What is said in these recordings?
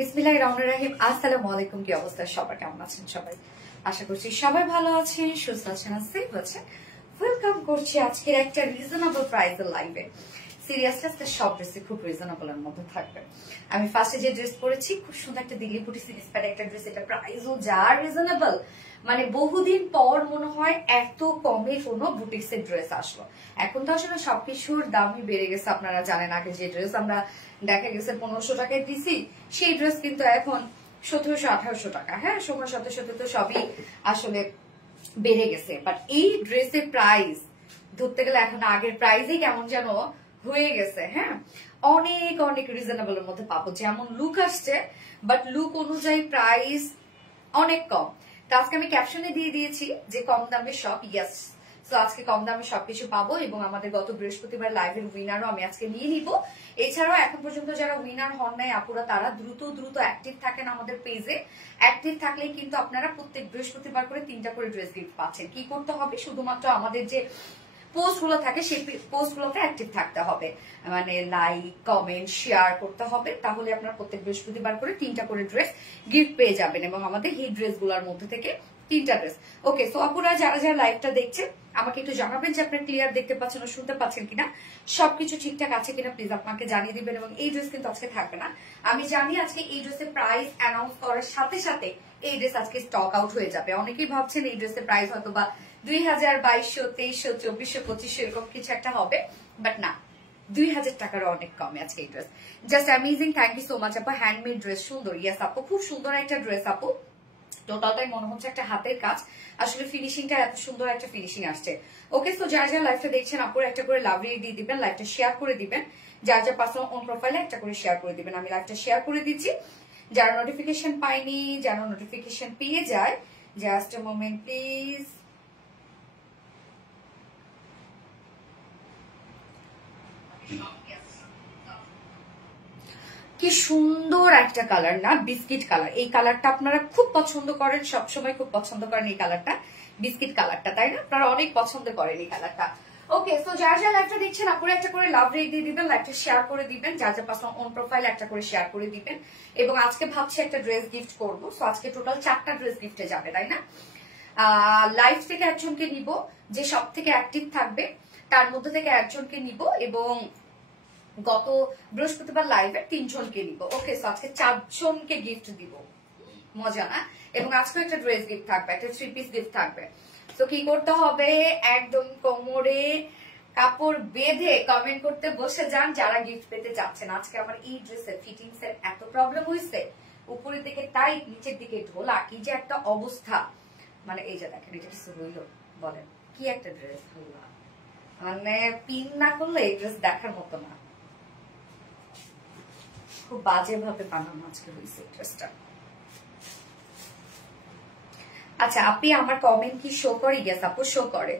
বিসমিল্লাহির রহমানির রহিম। আসসালামু আলাইকুম। কি অবস্থা সবার, কেমন আছেন সবাই? আশা করছি সবাই ভালো আছেন, সুস্থ আছেন, সেফ আছেন। ওয়েলকাম করছি আজকের একটা রিজনেবল প্রাইসের লাইভে। সিরিয়াসলি আজকে সব ড্রেসই খুব রিজনেবল এর মধ্যে থাকবে। আমি ফার্স্টে যে ড্রেস পরেছি খুব সুন্দর একটা দিল্লি বুটি সিরিজ প্যাড একটা ড্রেস, এটা প্রাইসও যা রিজনেবল, মানে বহুদিন পর মনে হয় এত কমে কোনো বুটিক্সের ড্রেস আসলো। এখন তো আসলে সবকিছুর দামই বেড়ে গেছে, আপনারা জানেন। আগে যে ড্রেস আমরা দেখা গেছে 1500 টাকায় দিছি, সেই ড্রেস কিন্তু এখন 1700-1800 টাকা। হ্যাঁ, সময় সাথে সাথে তো সবই আসলে বেড়ে গেছে, বাট এই ড্রেসের প্রাইস ধরতে গেলে এখন আগের প্রাইসই কেমন যেন হয়ে গেছে। হ্যাঁ, অনেক অনেক রিজনেবল এর মধ্যে পাবো, যেমন লুক আসছে, বাট লুক অনুযায়ী প্রাইস অনেক কম। তো আজকে আমি ক্যাপশনে দিয়ে দিয়েছি যে কম দামে সব, ইয়াস। তো আজকে কম দামে সবকিছু পাবো, এবং আমাদের গত বৃহস্পতিবার লাইভের উইনারও আমি আজকে নিয়ে নিব। এছাড়াও এখন পর্যন্ত যারা উইনার হন নাই আপুরা, তারা দ্রুত দ্রুত অ্যাক্টিভ থাকেন আমাদের পেজে। অ্যাক্টিভ থাকলেই কিন্তু আপনারা প্রত্যেক বৃহস্পতিবার করে 3টা করে ড্রেস গিফট পাচ্ছেন। কি করতে হবে, শুধুমাত্র আমাদের যে পোস্ট গুলো থাকে সেই পোস্ট গুলোতে অ্যাক্টিভ থাকতে হবে, মানে লাইক কমেন্ট শেয়ার করতে হবে, তাহলে আপনারা প্রত্যেক বৃহস্পতিবার করে 3টা করে ড্রেস গিফট পেয়ে যাবেন, এবং আমাদের এই ড্রেস গুলার মধ্যে থেকে 3টা ড্রেস। ওকে, সো আপুরা যারা যারা লাইভটা দেখছেন আমাকে একটু জানাবেন যে আপনারা ক্লিয়ার দেখতে পাচ্ছেন ও শুনতে পাচ্ছেন কিনা, সবকিছু ঠিকঠাক আছে কিনা প্লিজ আমাকে জানিয়ে দিবেন। এবং এই ড্রেস কিন্তু আজকে থাকবে না, আমি জানি আজকে এই ড্রেসের প্রাইস অ্যানাউন্স করার সাথে সাথে এই ড্রেস আজকে স্টক আউট হয়ে যাবে। অনেকেই ভাবছেন এই ড্রেসের প্রাইস হয়তো বা 2000, 2200, 2300, 2400, 2500 এরকম কিছু একটা হবে, বাট না, 2000 টাকারও অনেক কমে আজকে এই dress. Just amazing, thank you so much আপু। হ্যান্ডমেড ড্রেস, সুন্দর। ইয়াস আপু, খুব সুন্দর একটা ড্রেস আপু। টোটালটাই মনে হচ্ছে একটা হাতের কাজ, আসলে ফিনিশিংটা এত সুন্দর একটা ফিনিশিং আসছে। ওকে, তো যারা যারা লাইভটা দেখছেন আপুর একটা করে লাভ রেট দিয়ে দিবেন, লাইভটা শেয়ার করে দিবেন, যার যার পার্সোনাল অন প্রোফাইলে একটা করে শেয়ার করে দিবেন। আমি লাইভটা শেয়ার করে দিচ্ছি, যারা নোটিফিকেশন পাইনি, যারা নোটিফিকেশন পেয়ে যায়, জাস্ট আ মোমেন্ট প্লিজ। কি সুন্দর একটা কালার না, বিস্কিট কালার। এই কালারটা আপনারা খুব পছন্দ করেন, সবসময় খুব পছন্দ করেন এই কালারটা, বিস্কিট কালারটা, তাই না? আপনারা অনেক পছন্দ করেন এই কালারটা। ওকে, সো যারা যারা লাইভটা দেখছেন আপুরা একটা করে লাভ রেট দিয়ে দিবেন, লাইভটা শেয়ার করে দিবেন, যার যার পার্সোনাল অন প্রোফাইলে একটা করে শেয়ার করে দিবেন। এবং আজকে ভাবছি একটা ড্রেস গিফট করবো, সো আজকে টোটাল 4টা ড্রেস গিফটে যাবে, তাই না? লাইভ থেকে একজনকে নিব যে সব থেকে অ্যাক্টিভ থাকবে, তার মধ্যে থেকে একজনকে নিব, এবং গত বৃহস্পতিবার লাইভে 3 জনকে নিব। ওকে, সো আজকে 4 জনকে গিফট দিব, মজা না? এবং আজকে একটা ড্রেস গিফট থাকবে, একটা 3 পিস গিফট থাকবে। তো কি করতে হবে, একদম কোমরে কাপড় বেঁধে কমেন্ট করতে বসে যান যারা গিফট পেতে চাচ্ছেন। আজকে আমার এই ড্রেসের ফিটিংস এর এত প্রবলেম হয়েছে, উপরের দিকে টাইট, নিচের দিকে ঢোলা, কি যে একটা অবস্থা। মানে এই যে দেখেন, এটা কিছু হইল বলেন, কি একটা ড্রেস হইল, মানে পিন না করলে এই ড্রেস দেখার মতো না, খুব বাজে ভাবে বানানো আজকে হয়েছে ড্রেসটা। আচ্ছা আপনি আমার কমেন্ট কি শো করে? ইয়েস আপু, শো করে।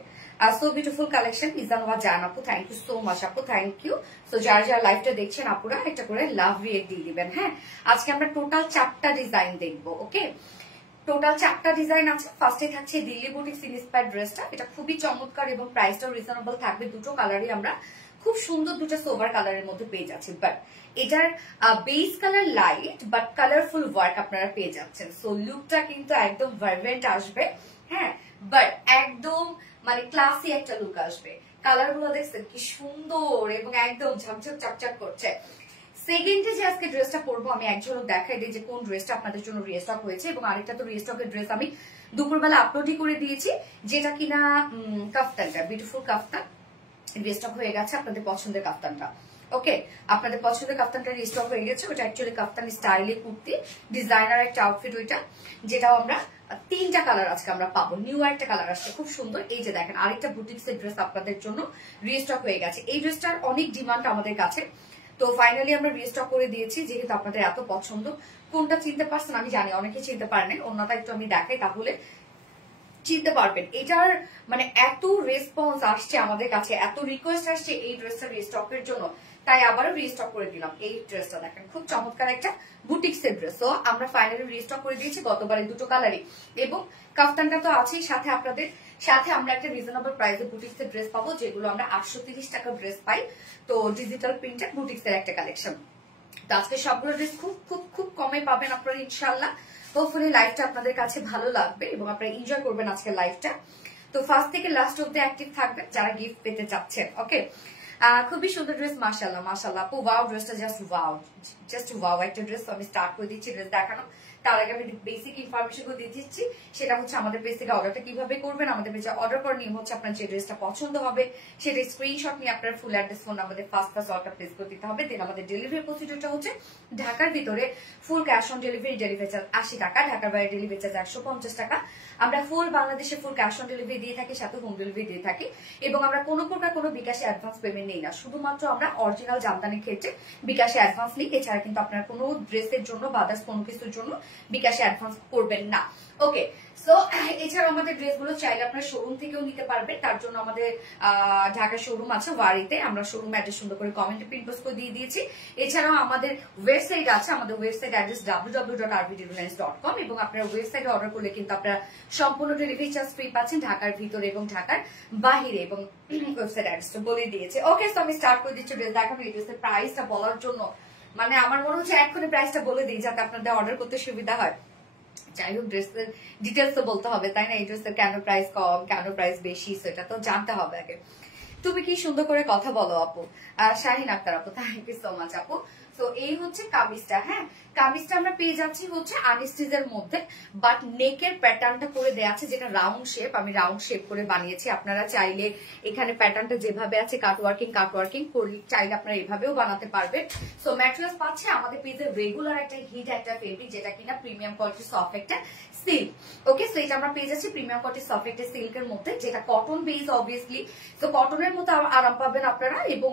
সো বিউটিফুল কালেকশন, ইজানওয়া জান আপু, থ্যাংক ইউ সো মাচ আপু, থ্যাংক ইউ। সো যারা যারা লাইভটা দেখছেন আপুরা একটা করে লাভ রিয়েক্ট দিয়ে দিবেন। হ্যাঁ, আজকে আমরা টোটাল 4টা ডিজাইন দেখবো। ওকে, টোটাল 4টা ডিজাইন আছে। ফার্স্টে থাকছে দিল্লি বুটিক্স ইন্সপায়ার্ড ড্রেসটা, এটা খুবই চমৎকার এবং প্রাইসটাও রিজনেবল থাকবে। দুটো কালারই আমরা খুব সুন্দর, দুটো সোভার কালারের মধ্যে পেয়ে যাচ্ছি, বাট এটার base colour light but colourful work আপনারা পেয়ে যাচ্ছেন। সো লুকটা কিন্তু একদম ভাইব্রেন্ট আসবে। হ্যাঁ, বাট একদম মানে ক্লাসি একটা লুক আসবে। কালার গুলো দেখছেন কি সুন্দর, এবং একদম ঝকঝক চকচক করছে। সেকেন্ডে যে আজকে ড্রেসটা পরবো, আমি এক ঝলক দেখাই দিই যে কোন ড্রেসটা আপনাদের জন্য রিস্টক হয়েছে, এবং আরেকটা তো রিস্টকের ড্রেস আমি দুপুরবেলা আপলোডই করে দিয়েছি, যেটা কিনা কাফতানটা, বিউটিফুল কাফতান রিস্টক হয়ে গেছে, আপনাদের পছন্দের কাফতানটা। ওকে, আপনাদের পছন্দের কাফতানটা রিস্টক হয়ে গেছে। ওটা অ্যাকচুয়ালি কাফতান স্টাইলে কুর্তি, ডিজাইনার একটা আউটফিট ওইটা, যেটাও আমরা 3টা কালার আজকে আমরা পাবো। নিউ একটা কালার আসছে খুব সুন্দর। এই যে দেখেন, আরেকটা বুটিক্সের ড্রেস আপনাদের জন্য রিস্টক হয়ে গেছে। এই ড্রেসটার অনেক ডিমান্ড আমাদের কাছে, তো ফাইনালি আমরা রিস্টক করে দিয়েছি, যেহেতু আপনাদের এত পছন্দ। কোনটা চিনতে পারছেন আমি জানি, অনেকে চিনতে পারেন, অন্যটা একটু আমি দেখাই তাহলে চিনতে পারবেন। এটার মানে এত রেসপন্স আসছে আমাদের কাছে, এত রিকোয়েস্ট আসছে এই ড্রেসটা রিস্টকের জন্য, তাই আবারও রিস্টক করে দিলাম। এই ড্রেসটা দেখেন, খুব চমৎকার একটা বুটিক্সের ড্রেস। তো আমরা ফাইনালি রিস্টক করে দিয়েছি গতবারে দুটো কালারই, এবং কাফতানটা তো আছেই সাথে। আপনাদের সাথে আমরা একটা রিজনেবল প্রাইসে বুটিক্সের ড্রেস পাবো, যেগুলো আমরা 830 টাকা ড্রেস পাই। তো ডিজিটাল প্রিন্টেড বুটিক্সের একটা কালেকশন। তো আজকে সবগুলো ড্রেস খুব খুব খুব কমে পাবেন আপনারা ইনশাল্লাহ। হোপফুলি লাইভটা আপনাদের কাছে ভালো লাগবে এবং আপনারা এনজয় করবেন আজকের লাইভটা। তো ফার্স্ট থেকে লাস্ট অব্দি অ্যাক্টিভ থাকবেন যারা গিফট পেতে চাচ্ছেন। ওকে, খুবই সুন্দর ড্রেস, মাশাআল্লাহ মাশাআল্লাহ আপু, ওয়াও ড্রেসটা জাস্ট ওয়াও একটা ড্রেস। আমি স্টার্ট করে দিচ্ছি ড্রেস দেখানো। তার আগে আমি বেসিক ইনফরমেশন গুলো দিয়ে দিচ্ছি, সেটা হচ্ছে আমাদের পেজ থেকে অর্ডারটা কিভাবে করবেন। আমাদের পেজে অর্ডার করার নিয়ম হচ্ছে আপনার যে ড্রেসটা পছন্দ হবে সেটা স্ক্রিনশট নিয়ে আপনার ফুল অ্যাড্রেস ফোন আমাদের ফার্স্ট অর্ডার প্লেস করে দিতে হবে। দেন আমাদের ডেলিভারি প্রসিডিউরটা হচ্ছে ঢাকার ভিতরে full cash on delivery, delivery charge 80 টাকা, ঢাকার বাইরে ডেলিভারি চার্জ 150 টাকা। আমরা ফুল বাংলাদেশে ফুল ক্যাশ অন ডেলিভারি দিয়ে থাকি, সাথে হোম ডেলিভারি দিয়ে থাকি এবং আমরা কোনো প্রকার কোনো বিকাশে অ্যাডভান্স পেমেন্ট নেই না। শুধুমাত্র আমরা অরিজিনাল জামদানির ক্ষেত্রে বিকাশে অ্যাডভান্স নিই, এছাড়া কিন্তু আপনার কোনো ড্রেসের জন্য বা আদার্স কোনো কিছুর জন্য বিকাশে অ্যাডভান্স করবেন না। ওকে, সো এছাড়া আমাদের ড্রেসগুলো চাইলে আপনার শোরুম থেকেও নিতে পারবেন। তার জন্য আমাদের ঢাকার শোরুম আছে ওয়ারিতে, আমরা শোরুম অ্যাড্রেস সুন্দর করে কমেন্টে পিন পোস্ট করে দিয়ে দিয়েছি। এছাড়াও আমাদের ওয়েবসাইট আছে, আমাদের ওয়েবসাইট অ্যাড্রেস www.rbddesigns.com এবং আপনারা ওয়েবসাইটে অর্ডার করলে কিন্তু আপনারা সম্পূর্ণ ডেলিভারি চার্জ ফ্রি পাচ্ছেন ঢাকার ভিতরে এবং ঢাকার বাহিরে, এবং ওয়েবসাইট অ্যাড্রেসটা বলে দিয়েছে। ওকে, সো আমি স্টার্ট করে দিচ্ছি ড্রেস দেখাবো। এই ড্রেসের প্রাইসটা বলার জন্য মানে আমার মনে হচ্ছে এক্ষুনি প্রাইসটা বলে দিই যাতে আপনাদের অর্ডার করতে সুবিধা হয়। যাই হোক, ড্রেসের ডিটেলস তো বলতে হবে তাই না? এই ড্রেসের কেন প্রাইস কম, কেন প্রাইস বেশি, সেটা তো জানতে হবে আগে। তুমি কি সুন্দর করে কথা বলো আপু, শাহিন আক্তার আপু, থ্যাংক ইউ সো মাচ আপু। তো এই হচ্ছে কামিজটা। হ্যাঁ, কামিজটা আমরা পেয়ে যাচ্ছি হচ্ছে আনস্টিচের মধ্যে, বাট নেকের প্যাটার্নটা করে দেওয়া আছে যেটা রাউন্ড শেপ। আমি রাউন্ড শেপ করে বানিয়েছি। আপনারা চাইলে এখানে প্যাটার্নটা যেভাবে আছে কাটওয়ার্কিং চাইলে আপনারা এভাবেও বানাতে পারবেন। সো ম্যাটেরিয়ালস পাচ্ছে আমাদের পেজে রেগুলার একটা হিট একটা ফেব্রিক, যেটা কিনা প্রিমিয়াম কোয়ালিটি সফট একটা সিল্ক। ওকে, সো এটা আমরা পেয়ে যাচ্ছি প্রিমিয়াম কোয়ালিটি সফট একটা সিল্কের মধ্যে, যেটা কটন বেস অবভিয়াসলি। তো কটনের মতো আরাম পাবেন আপনারা এবং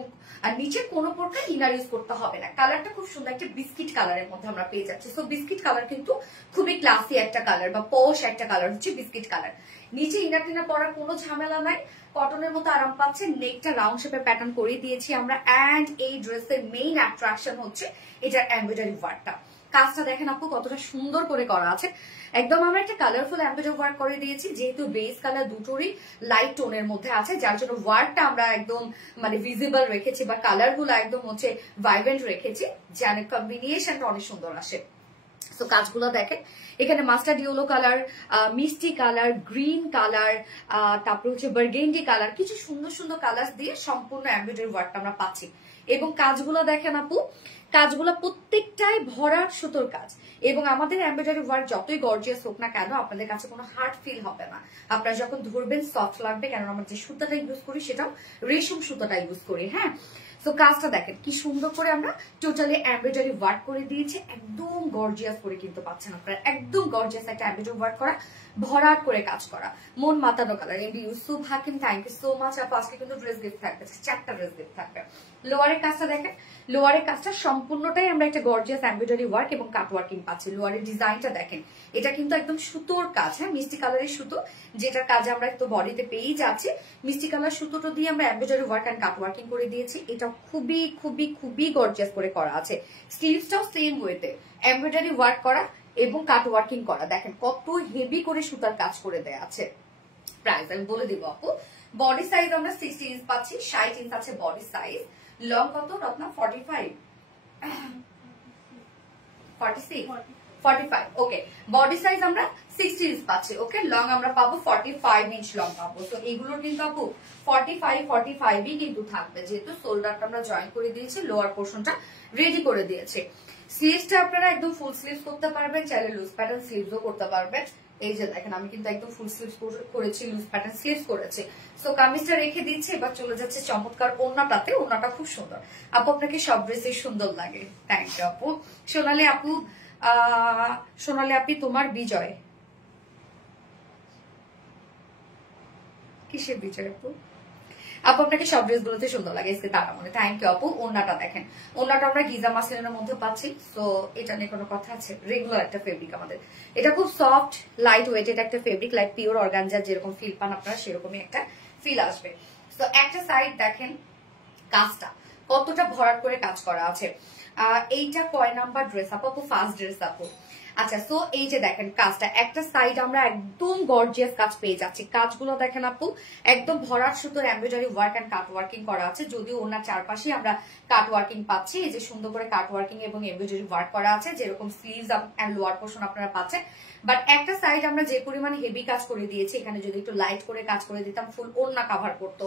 নিচে কোনো প্রকার ইনার ইউজ করতে হবে না। কালারটা খুব সুন্দর একটা বিস্কিট কালারের মধ্যে আমরা পেয়ে যাচ্ছি। সো বিস্কিট কালার কিন্তু খুবই ক্লাসি একটা কালার বা পশ একটা কালার হচ্ছে বিস্কিট কালার। নিচে ইনার টিনার পরার কোনো ঝামেলা নাই, কটনের মতো আরাম পাচ্ছে। নেকটা রাউন্ড শেপের প্যাটার্ন করে দিয়েছি আমরা। অ্যান্ড এই ড্রেসের মেইন অ্যাট্রাকশন হচ্ছে এটার এমব্রয়ডারি ওয়ার্কটা। কাজটা দেখেন আপু কতটা সুন্দর করে করা আছে। একদম আমরা একটা কালারফুল এমব্রয়ডারি ওয়ার্ক করে দিয়েছি, যেহেতু বেস কালার দুটোরই লাইট টোনের মধ্যে আছে, যার জন্য ওয়ার্কটা আমরা একদম মানে ভিজিবল রেখেছি বা কালার গুলো একদম হচ্ছে ভাইব্রেন্ট রেখেছি, যেন কম্বিনেশনটা অনেক সুন্দর আসে। তো কাজগুলো দেখেন, এখানে মাস্টার্ড ইয়েলো কালার, মিষ্টি কালার, গ্রিন কালার, তারপরে হচ্ছে বার্গেন্ডি কালার, কিছু সুন্দর সুন্দর কালার দিয়ে সম্পূর্ণ এমব্রয়ডারি ওয়ার্কটা আমরা পাচ্ছি। এবং কাজগুলো দেখেন আপু, কাজগুলো প্রত্যেকটাই ভরাট সুতোর কাজ এবং আমাদের এমব্রয়ডারি ওয়ার্ক যতই গর্জিয়াস হোক না কেন আপনাদের কাছে কোনো হার্ড ফিল হবে না। আপনারা যখন ধরবেন সফট লাগবে, কেন আমরা যে সুতাটা ইউজ করি সেটাও রেশম সুতাটা ইউজ করি। হ্যাঁ, তো কাজটা দেখেন কি সুন্দর করে আমরা টোটালি এমব্রয়ডারি ওয়ার্ক করে দিয়েছি, একদম গর্জিয়াস করে কিন্তু পাচ্ছেন আপনারা, একদম গর্জিয়াস একটা এমব্রয়ডারি ওয়ার্ক করা, ভরাট করে কাজ করা, মন মাতানো colour. MD Yusuf Hakim, thank you so much আপু। আজকে কিন্তু ড্রেস গিফট থাকবে, 4টা ড্রেস গিফট থাকবে। লোয়ারের কাজটা দেখেন, লোয়ারের কাজটা সম্পূর্ণটাই আমরা একটা গর্জিয়াস এমব্রয়ডারি ওয়ার্ক এবং কাট ওয়ার্কিং পাচ্ছি। লোয়ারের ডিজাইনটা দেখেন, এটা কিন্তু একদম সুতোর কাজ। হ্যাঁ, মিষ্টি কালারের সুতো, যেটার কাজ আমরা একটু বডিতে পেয়েই যাচ্ছি। মিষ্টি কালার সুতোটা দিয়ে আমরা embroidery work and cut working করে দিয়েছি। এটা খুবই খুবই খুবই গর্জিয়াস করে করা আছে। স্লিভসটাও সেম ওয়েতে এমব্রয়ডারি ওয়ার্ক করা এবং কাট ওয়ার্কিং করা। দেখেন কত হেভি করে সুতার কাজ করে দেয়া আছে। প্রাইস আমি বলে দিব আপু। বডি সাইজ আমরা 60 ইঞ্চ পাচ্ছি, 60 ইঞ্চ আছে বডি সাইজ। লং কত রত্না? 45 46 45। ওকে, বডি সাইজ আমরা 60 ইঞ্চ পাচ্ছি। ওকে, লং আমরা পাবো 45 ইঞ্চ লং পাবো। তো এগুলোর কিন্তু আপু 45ই কিন্তু থাকবে, যেহেতু শোল্ডারটা আমরা জয়েন করে দিয়েছি, লোয়ার পোর্শনটা রেডি করে দিয়েছি। স্লিভসটা আপনারা একদম ফুল স্লিভস করতে পারবেন, চাইলে লুজ প্যাটার্ন স্লিভসও করতে পারবেন। এই যে দেখেন আমি কিন্তু একদম ফুল স্লিভস করেছি, লুজ প্যাটার্ন স্লিভস করেছি। সো কামিজটা রেখে দিচ্ছি, এবার চলে যাচ্ছে চমৎকার ওড়নাটাতে। ওড়নাটা খুব সুন্দর আপু, আপনাকে সব ড্রেসে সুন্দর লাগে। থ্যাংক ইউ আপু। সোনালী আপু, সোনালী আপি তোমার বিজয়, কিসের বিজয় আপু? আপু আপনাকে সব ড্রেস গুলোতে সুন্দর লাগে, এসকে তারা মনে। থ্যাংক ইউ আপু। ওড়নাটা দেখেন, ওড়নাটা আমরা গিজা মাসলিনের মধ্যে পাচ্ছি। সো এটা নিয়ে কোনো কথা আছে? রেগুলার একটা ফেব্রিক আমাদের, এটা খুব সফট লাইট ওয়েট, এটা একটা ফেব্রিক লাইক পিওর অর্গানজার যেরকম ফিল পান আপনারা সেরকমই একটা ফিল আসবে। তো একটা সাইড দেখেন কাজটা কতটা ভরাট করে কাজ করা আছে। এইটা কয় নাম্বার ড্রেস আপু? ফার্স্ট ড্রেস আপু। আচ্ছা, সো এই যে দেখেন কাজটা, একটা সাইড আমরা একদম গর্জিয়াস কাজ পেয়ে যাচ্ছি। কাজগুলো দেখেন আপু, একদম ভরাট সুতোর embroidery work and cut working করা আছে, যদিও ওনার চারপাশে আমরা কাট ওয়ার্কিং পাচ্ছি। এই যে সুন্দর করে কাট ওয়ার্কিং এবং এমব্রয়ডারি ওয়ার্ক করা আছে, যেরকম স্লিভস এন্ড লোয়ার পোর্শন আপনারা পাচ্ছেন। বাট একটা সাইড আমরা যে পরিমাণ হেভি কাজ করে দিয়েছি, এখানে যদি একটু লাইট করে কাজ করে দিতাম ফুল ওড়না কাভার করতো,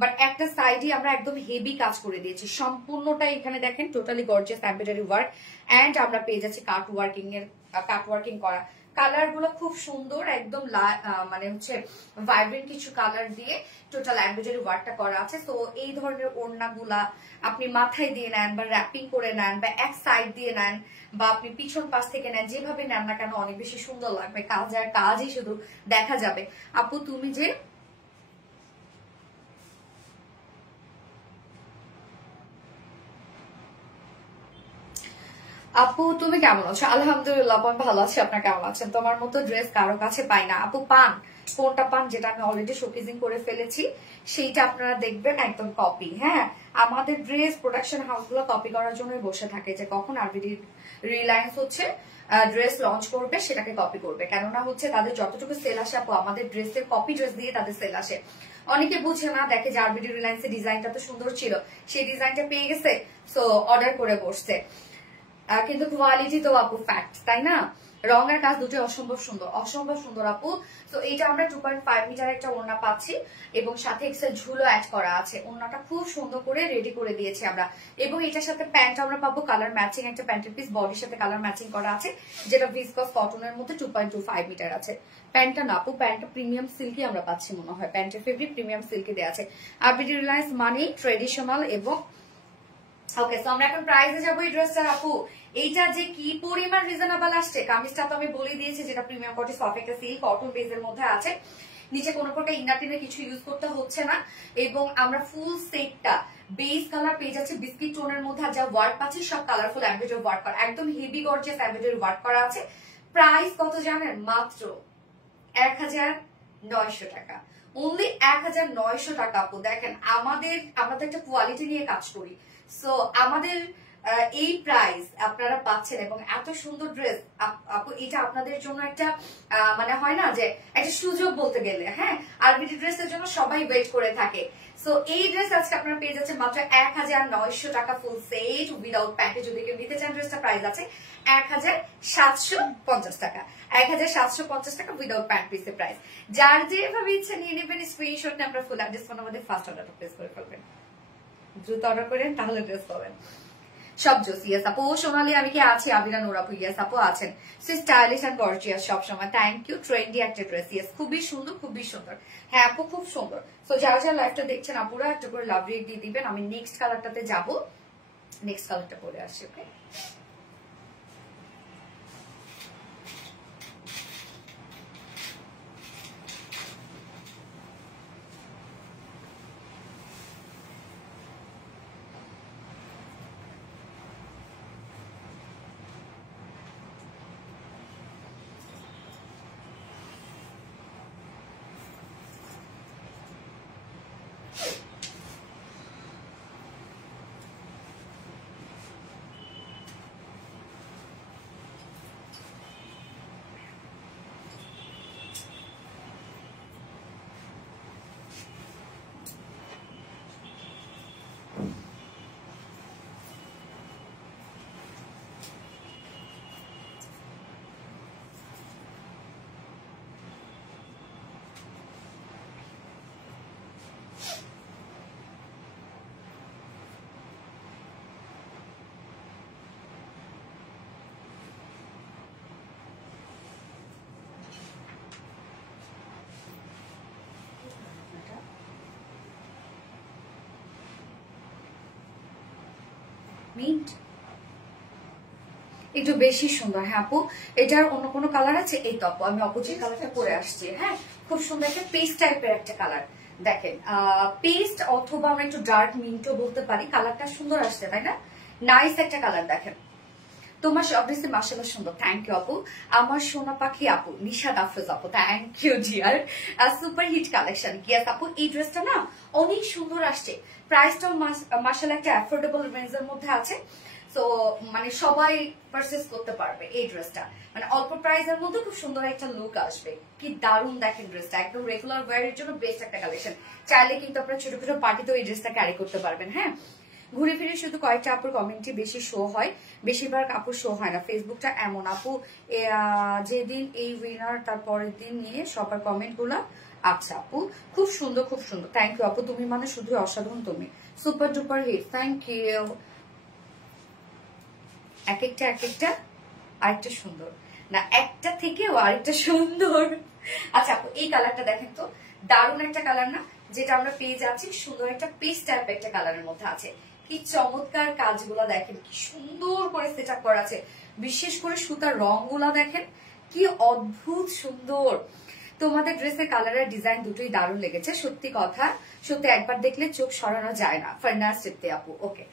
বাট একটা সাইডে আমরা একদম হেভি কাজ করে দিয়েছি। সম্পূর্ণটা এখানে দেখেন totally gorgeous embroidery work and আমরা পেয়ে যাচ্ছি কাট ওয়ার্কিং করা। কালার গুলো খুব সুন্দর, একদম মানে হচ্ছে ভাইব্রেন্ট কিছু কালার দিয়ে টোটাল এমব্রয়ডারি ওয়ার্কটা করা আছে। তো এই ধরনের ওড়নাগুলা আপনি মাথায় দিয়ে নেন বা র্যাপিং করে নেন বা এক সাইড দিয়ে নেন বা আপনি পিছন পাশ থেকে নেন, যেভাবে নেন না কেন অনেক বেশি সুন্দর লাগবে। কাজ আর কাজই শুধু দেখা যাবে। আপু তুমি যে আপু তুমি কেমন আছো? আলহামদুলিল্লাহ আমি ভালো আছি। আপনার কেমন আছেন? তোমার মতো ড্রেস কারো কাছে পাই না আপু। পান কোনটা পান? যেটা আমি অলরেডি শোকেজিং করে ফেলেছি সেইটা আপনারা দেখবেন, একদম কপি। হ্যাঁ, আমাদের ড্রেস প্রোডাকশন হাউস গুলো কপি করার জন্য বসে থাকে যে কখন আরবিডি রিলায়েন্স হচ্ছে ড্রেস লঞ্চ করবে, সেটাকে কপি করবে। কেননা হচ্ছে তাদের যতটুকু সেল আসে আপু, আমাদের ড্রেসের কপি ড্রেস দিয়ে তাদের সেল আসে। অনেকে বুঝে না, দেখে যে আরবিডি রিলায়েন্সের ডিজাইনটা তো সুন্দর ছিল, সেই ডিজাইনটা পেয়ে গেছে, সো অর্ডার করে বসছে। কিন্তু কোয়ালিটি তো আপু ফ্যাক্ট, তাই না? রঙের কাজ দুটো অসম্ভব সুন্দর, অসম্ভব সুন্দর আপু। তো এইটা আমরা 2.5 মিটার একটা ওড়না পাচ্ছি এবং সাথে এক্সেল ঝুলো অ্যাড করা আছে। ওড়নাটা খুব সুন্দর করে রেডি করে দিয়েছি আমরা। এবং এটার সাথে প্যান্ট আমরা পাবো কালার ম্যাচিং, একটা প্যান্টের পিস বডির সাথে কালার ম্যাচিং করা আছে, যেটা ভিসকস কটনের মধ্যে 2.25 মিটার আছে। প্যান্টটা না আপু, প্যান্টটা প্রিমিয়াম সিল্কি আমরা পাচ্ছি মনে হয়, প্যান্টের ফেব্রিক প্রিমিয়াম সিল্কি দেওয়া আছে। আরবিডি রিলায়েন্স মানে ট্রেডিশনাল। এবং ওকে, সো আমরা এখন প্রাইসে যাবো এই ড্রেসটার আপু। এইটা যে কি পরিমাণ রিজনেবল আসছে, কামিজটা তো আমি বলে দিয়েছি, যেটা প্রিমিয়াম কোয়ালিটি সফট একটা সিল্ক কটন বেজের মধ্যে আছে। নিচে কোনো প্রকার ইনার টিনের কিছু ইউজ করতে হচ্ছে না। এবং আমরা ফুল সেটটা বেস কালার পেয়ে যাচ্ছি বিস্কিট টোনের মধ্যে, আর যা ওয়ার্ক পাচ্ছি সব কালারফুল এমব্রয়ডারি ওয়ার্ক করা, একদম হেভি গর্জিয়াস এমব্রয়ডারি ওয়ার্ক করা আছে। প্রাইস কত জানেন? মাত্র 1900 টাকা, অনলি 1900 টাকা আপু। দেখেন আমরা তো একটা কোয়ালিটি নিয়ে কাজ করি, সো আমাদের এই প্রাইস আপনারা পাচ্ছেন এবং এত সুন্দর ড্রেস আপু, এটা আপনাদের জন্য একটা মানে হয় না যে একটা সুযোগ বলতে গেলে। হ্যাঁ, আরবিডি ড্রেসের জন্য সবাই ওয়েট করে থাকে। সো এই ড্রেস আজকে আপনারা পেয়ে যাচ্ছেন মাত্র 1900 টাকা ফুল সেট উইদাউট প্যান্টে। যদি কেউ নিতে চান, ড্রেসটা প্রাইস আছে 1750 টাকা, 1750 টাকা উইদাউট প্যান্ট পিসের প্রাইস। যার যেভাবে ইচ্ছা নিয়ে নেবেন, স্ক্রিনশট নিয়ে আপনারা ফুল অ্যাড্রেস ফোন আমাদের ফার্স্ট অর্ডারটা প্লেস করে ফেলবেন। দ্রুত অর্ডার করেন, তাহলে ড্রেস পাবেন। সব জোস। ইয়েস আপু। সোনালি আমি কি আছি? আবিরা নূর আপু ইয়েস আপু আছেন। সো স্টাইলিশ এন্ড গর্জিয়াস সবসময়। Thank you. ট্রেন্ডি একটা ড্রেস। ইয়েস, খুবই সুন্দর, খুবই সুন্দর। হ্যাঁ আপু, খুব সুন্দর। সো যারা যারা লাইভটা দেখছেন আপুরা একটা করে লাভ রেট দিয়ে দিবেন। আমি নেক্সট কালারটাতে যাবো, নেক্সট কালারটা পরে আসছি। ওকে, মিন্ট একটু বেশি সুন্দর। হ্যাঁ আপু, এটার অন্য কোনো কালার আছে? এই তো আপু, আমি অপোজিট কালারটা পরে আসছি। হ্যাঁ, খুব সুন্দর একটা পেস্ট টাইপের একটা কালার। দেখেন, পেস্ট অথবা আমরা একটু ডার্ক মিন্টও বলতে পারি। কালারটা সুন্দর আসছে, তাই না? নাইস একটা কালার। দেখেন, তোমার অবভিয়াসলি মাশাআল্লাহ সুন্দর। থ্যাংক ইউ আপু। আমার সোনা পাখি আপু নিশাদ আফরোজ আপু, thank you dear. Super hit collection. Yes আপু, এই ড্রেসটা না অনেক সুন্দর আসছে। প্রাইসটাও মাশাআল্লাহ একটা অ্যাফোর্ডেবল রেঞ্জের মধ্যে আছে। সো মানে সবাই পারচেজ করতে পারবে এই ড্রেসটা, মানে অল্প প্রাইসের মধ্যে খুব সুন্দর একটা লুক আসবে। কি দারুণ দেখেন ড্রেসটা, একদম রেগুলার ওয়্যারের জন্য বেস্ট একটা কালেকশন। চাইলে কিন্তু আপনারা ছোট ছোট পার্টিতেও এই ড্রেসটা ক্যারি করতে পারবেন। হ্যাঁ, ঘুরে ফিরে শুধু কয়েকটা আপুর কমেন্টই বেশি শো হয়, বেশিরভাগ আপুর শো হয় না। ফেসবুকটা এমন আপু, যেদিন এই উইনার তার পরের দিন নিয়ে সবার কমেন্ট গুলা। আচ্ছা আপু, খুব সুন্দর খুব সুন্দর, থ্যাংক ইউ আপু, তুমি মানে শুধু অসাধারণ, তুমি super duper hit, thank you. এক একটা আরেকটা সুন্দর, না একটা থেকেও আরেকটা সুন্দর। আচ্ছা আপু, এই কালারটা দেখেন তো, দারুণ একটা কালার না, যেটা আমরা পেয়ে যাচ্ছি সুন্দর একটা পেস্ট টাইপ একটা কালারের মধ্যে আছে। কি চমৎকার কাজগুলো দেখেন, কি সুন্দর করে সেট আপ করা আছে, বিশেষ করে সুতার রংগুলা দেখেন কি অদ্ভুত সুন্দর। তোমাদের ড্রেসের কালারের ডিজাইন দুটোই দারুণ লেগেছে, সত্যি কথা, সত্যি একবার দেখলে চোখ সরানো যায় না। ফার্নাস চিত্তে আপু, ওকে।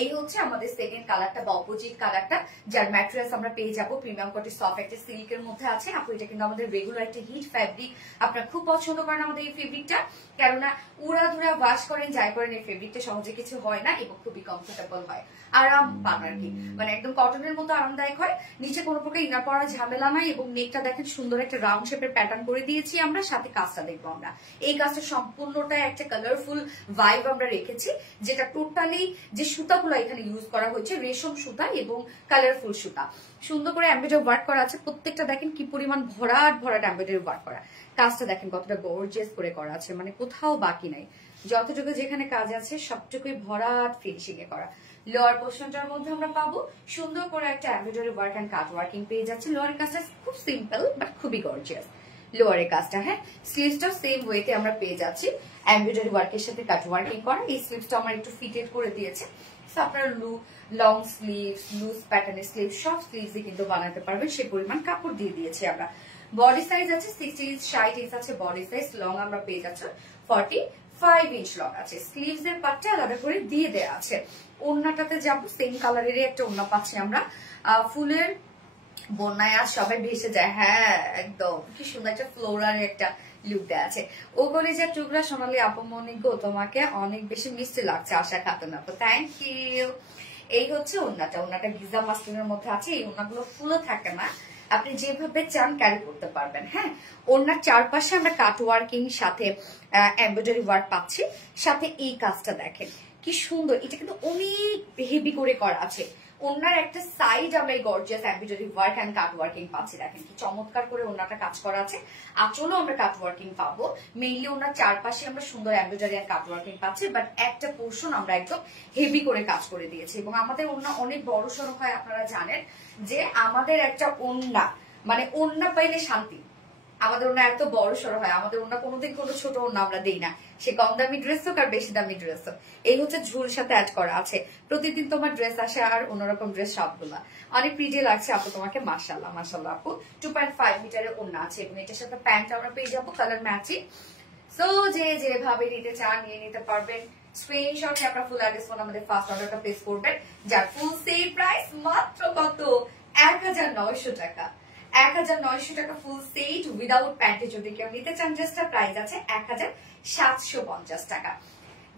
এই হচ্ছে আমাদের সেকেন্ড কালারটা বা অপোজিট কালারটা, যার ম্যাটেরিয়ালস আমরা পেয়ে যাবো প্রিমিয়াম কোয়ালিটি সফট একটা সিল্কের মধ্যে আছে। আপু এটা কিন্তু আমাদের রেগুলার একটা হিট ফ্যাব্রিক, আপনারা খুব পছন্দ করেন আমাদের এই ফেব্রিকটা, কেননা উড়াধুরা ওয়াশ করেন যাই করেন এই ফেব্রিকটা সহজে কিছু হয় না এবং খুবই কমফোর্টেবল হয়, আরাম পান আর কি, মানে একদম কটনের মতো আরামদায়ক হয়। নিচে কোনো প্রকার ইনার পড়ার ঝামেলা নাই এবং নেকটা দেখেন সুন্দর একটা রাউন্ড শেপের প্যাটার্ন করে দিয়েছি আমরা, সাথে কাজটা দেখবো আমরা। এই কাজটা সম্পূর্ণটা একটা কালারফুল ভাইব আমরা রেখেছি, যেটা টোটালি যে সুতাগুলো এখানে ইউজ করা হয়েছে রেশম সুতা এবং কালারফুল সুতা, সুন্দর করে এমব্রয়ডারি ওয়ার্ক করা আছে। প্রত্যেকটা দেখেন কি পরিমাণ ভরাট ভরাট এমব্রয়ডারি ওয়ার্ক করা, কাজটা দেখেন কতটা গর্জিয়াস করে করা আছে, মানে কোথাও বাকি নাই, যতটুকু যেখানে কাজ আছে সবটুকুই ভরাট ফিনিশিং এ করা। লোয়ার পোর্শনটার মধ্যে আমরা পাবো সুন্দর করে একটা embroidery work and cut working পেয়ে যাচ্ছে। লোয়ারের কাজটা খুব সিম্পল বাট খুবই গর্জিয়াস, লোয়ারের কাজটা। হ্যাঁ, স্লিভসটাও সেম ওয়েতে আমরা পেয়ে যাচ্ছি এমব্রয়ডারি ওয়ার্কের সাথে কাট ওয়ার্কিং করা। এই স্লিভসটা আমরা একটু ফিটেড করে দিয়েছে, আপনারা লং স্লিভস, লুজ প্যাটার্নের স্লিভ, সব স্লিভসই কিন্তু বানাতে পারবেন, সে পরিমাণ কাপড় দিয়ে দিয়েছি আমরা। বডি সাইজ আছে 60 ইঞ্চ, 60 ইঞ্চ আছে বডি সাইজ, লং আমরা পেয়ে যাচ্ছি 45 ইঞ্চ লং আছে। স্লিভস এর পার্টটা আলাদা করে দিয়ে দেওয়া আছে। ওড়নাটাতে যাব, সেম কালারেরই একটা ওড়না পাচ্ছি আমরা, ফুলের বন্যায় আর সবাই ভেসে যায়। হ্যাঁ একদম, কি সুন্দর একটা ফ্লোরাল একটা লুক দেওয়া আছে। ও কলেজের টুকরা সোনালী আপমনি গো, তোমাকে অনেক বেশি মিষ্টি লাগছে আশা খাতুন আপু, থ্যাংক ইউ। এই হচ্ছে ওড়নাটা, ওড়নাটা গিজা মাসলিনের মধ্যে আছে। এই ওড়নাগুলো ফুলও থাকে না, আপনি যেভাবে চান ক্যারি করতে পারবেন। হ্যাঁ, ওড়নার চারপাশে আমরা কাট ওয়ার্কিং সাথে এমব্রয়ডারি ওয়ার্ক পাচ্ছি, সাথে এই কাজটা দেখেন কি সুন্দর, এটা কিন্তু অনেক হেভি করে করা আছে। ওনার একটা সাইড আমরা এই gorgeous embroidery work and cut working পাচ্ছি, দেখেন কি চমৎকার করে ওনাটা কাজ করা আছে। আঁচলও আমরা কাট ওয়ার্কিং পাবো, মেইনলি ওনার চারপাশে আমরা সুন্দর এমব্রয়ডারি এন্ড কাট ওয়ার্কিং পাচ্ছি, বাট একটা পোর্শন আমরা একদম হেভি করে কাজ করে দিয়েছি। এবং আমাদের ওনা অনেক বড় সড়ো হয়, আপনারা জানেন যে আমাদের একটা ওন্না মানে ওন্না পাইলে শান্তি, আমাদের ওনা এত বড় সড়ো হয়, আমাদের ওনা কোনোদিন কোনো ছোট ওনা আমরা দেই না, সে কম দামি ড্রেস হোক আর বেশি দামি ড্রেস হোক। এই হচ্ছে ঝুল সাথে অ্যাড করা আছে, প্রতিদিন তোমার ড্রেস আসে আর অন্যরকম ড্রেস সবগুলা অনেক প্রিটি লাগছে আপু তোমাকে, মাশাআল্লাহ মাশাআল্লাহ আপু। 2.5 মিটারের ওনা আছে এবং এটার সাথে প্যান্ট আমরা পেয়ে যাবো কালার ম্যাচিং। সো যে যেভাবে নিতে চান নিয়ে নিতে পারবেন। স্ক্রিনশটে আপনার ফুল অ্যাড্রেস ফোন আমাদের ফার্স্ট অর্ডারটা প্লেস করবেন, যার ফুল সেল প্রাইস মাত্র কত 1900 টাকা। 1900 টাকা ফুল সেট উইদাউট প্যান্টে যদি কেউ নিতে চান, জাস্ট প্রাইস আছে 1750 টাকা।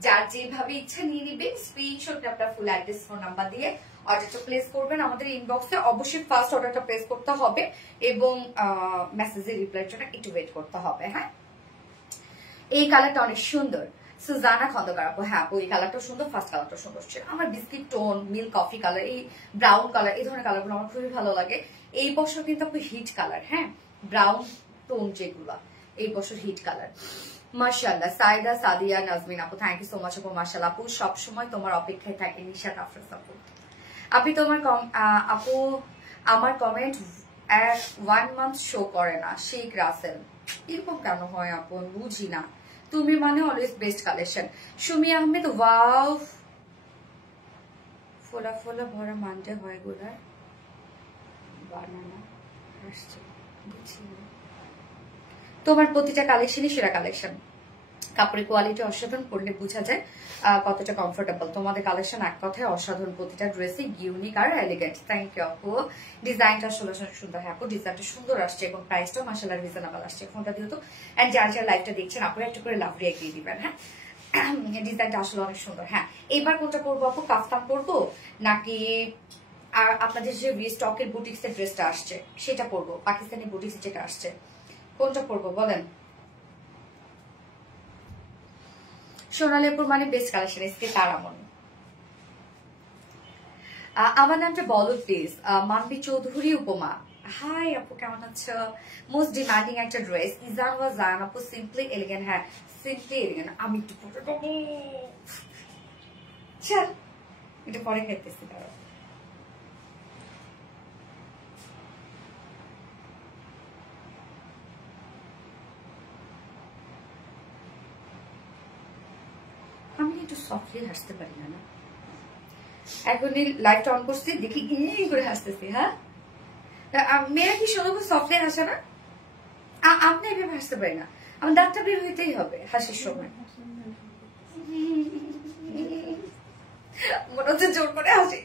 যার যেভাবে ইচ্ছা নিয়ে নিবেন, স্ক্রিনশট আপনার ফুল অ্যাড্রেস ফোন নাম্বার দিয়ে অর্ডারটা প্লেস করবেন আমাদের ইনবক্সে। অবশ্যই ফার্স্ট অর্ডারটা প্লেস করতে হবে এবং মেসেজের রিপ্লাইয়ের জন্য একটু ওয়েট করতে হবে। হ্যাঁ, এই কালারটা অনেক সুন্দর, সুজানা খন্দকার আপু। হ্যাঁ আপু, এই কালারটা সুন্দর, ফার্স্ট কালারটা সুন্দর। আমার biscuit tone, milk coffee colour, এই ব্রাউন কালার, এই ধরনের কালারগুলো আমার খুবই ভালো লাগে। এই বছর কিন্তু আপু হিট কালার, হ্যাঁ ব্রাউন টোন যেগুলো এই বছর হিট কালার। মাশাআল্লাহ, সাইদা সাদিয়া নাজমিন আপু, থ্যাংক ইউ সো মাচ আপু। মাশাআল্লাহ আপু, সবসময় তোমার অপেক্ষায় থাকে নিশাত আফরোজ আপু। আপনি তোমার আপু আমার কমেন্ট 1 মান্থ শো করে না, শেখ রাসেল, এরকম কেন হয় আপু বুঝি না। তুমি মানে always best collection. Sumi Ahmed, wow ফোলা ফোলা ভরা মানতে হয় গোলার বানানা আসছে, বুঝি না। তোমার প্রতিটা কালেকশনই সেরা কালেকশন, কাপড়ের কোয়ালিটি অসাধারণ, পরলে বোঝা যায় কতটা কমফোর্টেবল। তোমাদের কালেকশন এক কথায় অসাধারণ, প্রতিটা ড্রেসে ইউনিক আর এলিগেন্ট। থ্যাংক ইউ আপু। ডিজাইনটা আসলে সুন্দর, হ্যাঁ আপু ডিজাইনটা সুন্দর আসছে এবং প্রাইসটাও মাশাআল্লাহ রিজনেবল আসছে। ফোনটা দিও তো, এন্ড যার যার লাইভটা দেখছেন আপু একটু করে লাভ রিঅ্যাক্ট দিয়ে দিবেন। হ্যাঁ, ডিজাইনটা আসলে অনেক সুন্দর। হ্যাঁ, এইবার কোনটা পরবো আপু? কাফতান পরবো নাকি আর আপনাদের যে স্টকের বুটিক্স এর ড্রেসটা আসছে সেটা পরবো? পাকিস্তানি বুটিক্স যেটা আসছে কোনটা পরবো বলেন? সোনালীপুর মানে বেস্ট কালেকশন, এসকে তারামন। আমার নামটা বলো প্লিজ। মানবী চৌধুরী উপমা। হাই আপু, কেমন আছো? মোস্ট ডিমান্ডিং একটা ড্রেস, ইজান ওয়া জান আপু, সিম্পলি এলিগেন্ট। হ্যাঁ, সিম্পলি এলিগেন্ট। আমি একটু পরে দেবো, চল একটু পরে খেতেছি। দাঁড়াও, আমি একটু সফটলি হাসতে পারি না না? এখনই লাইটটা অন করছি, দেখি করে হাসতেছি। হ্যাঁ, মেয়েরা কি শুধু সফটলি হাসে না? আপনি এভাবে হাসতে পারি না, আমার দাঁতটা বের হইতেই হবে হাসির সময়। মনে হচ্ছে জোর করে হাসি।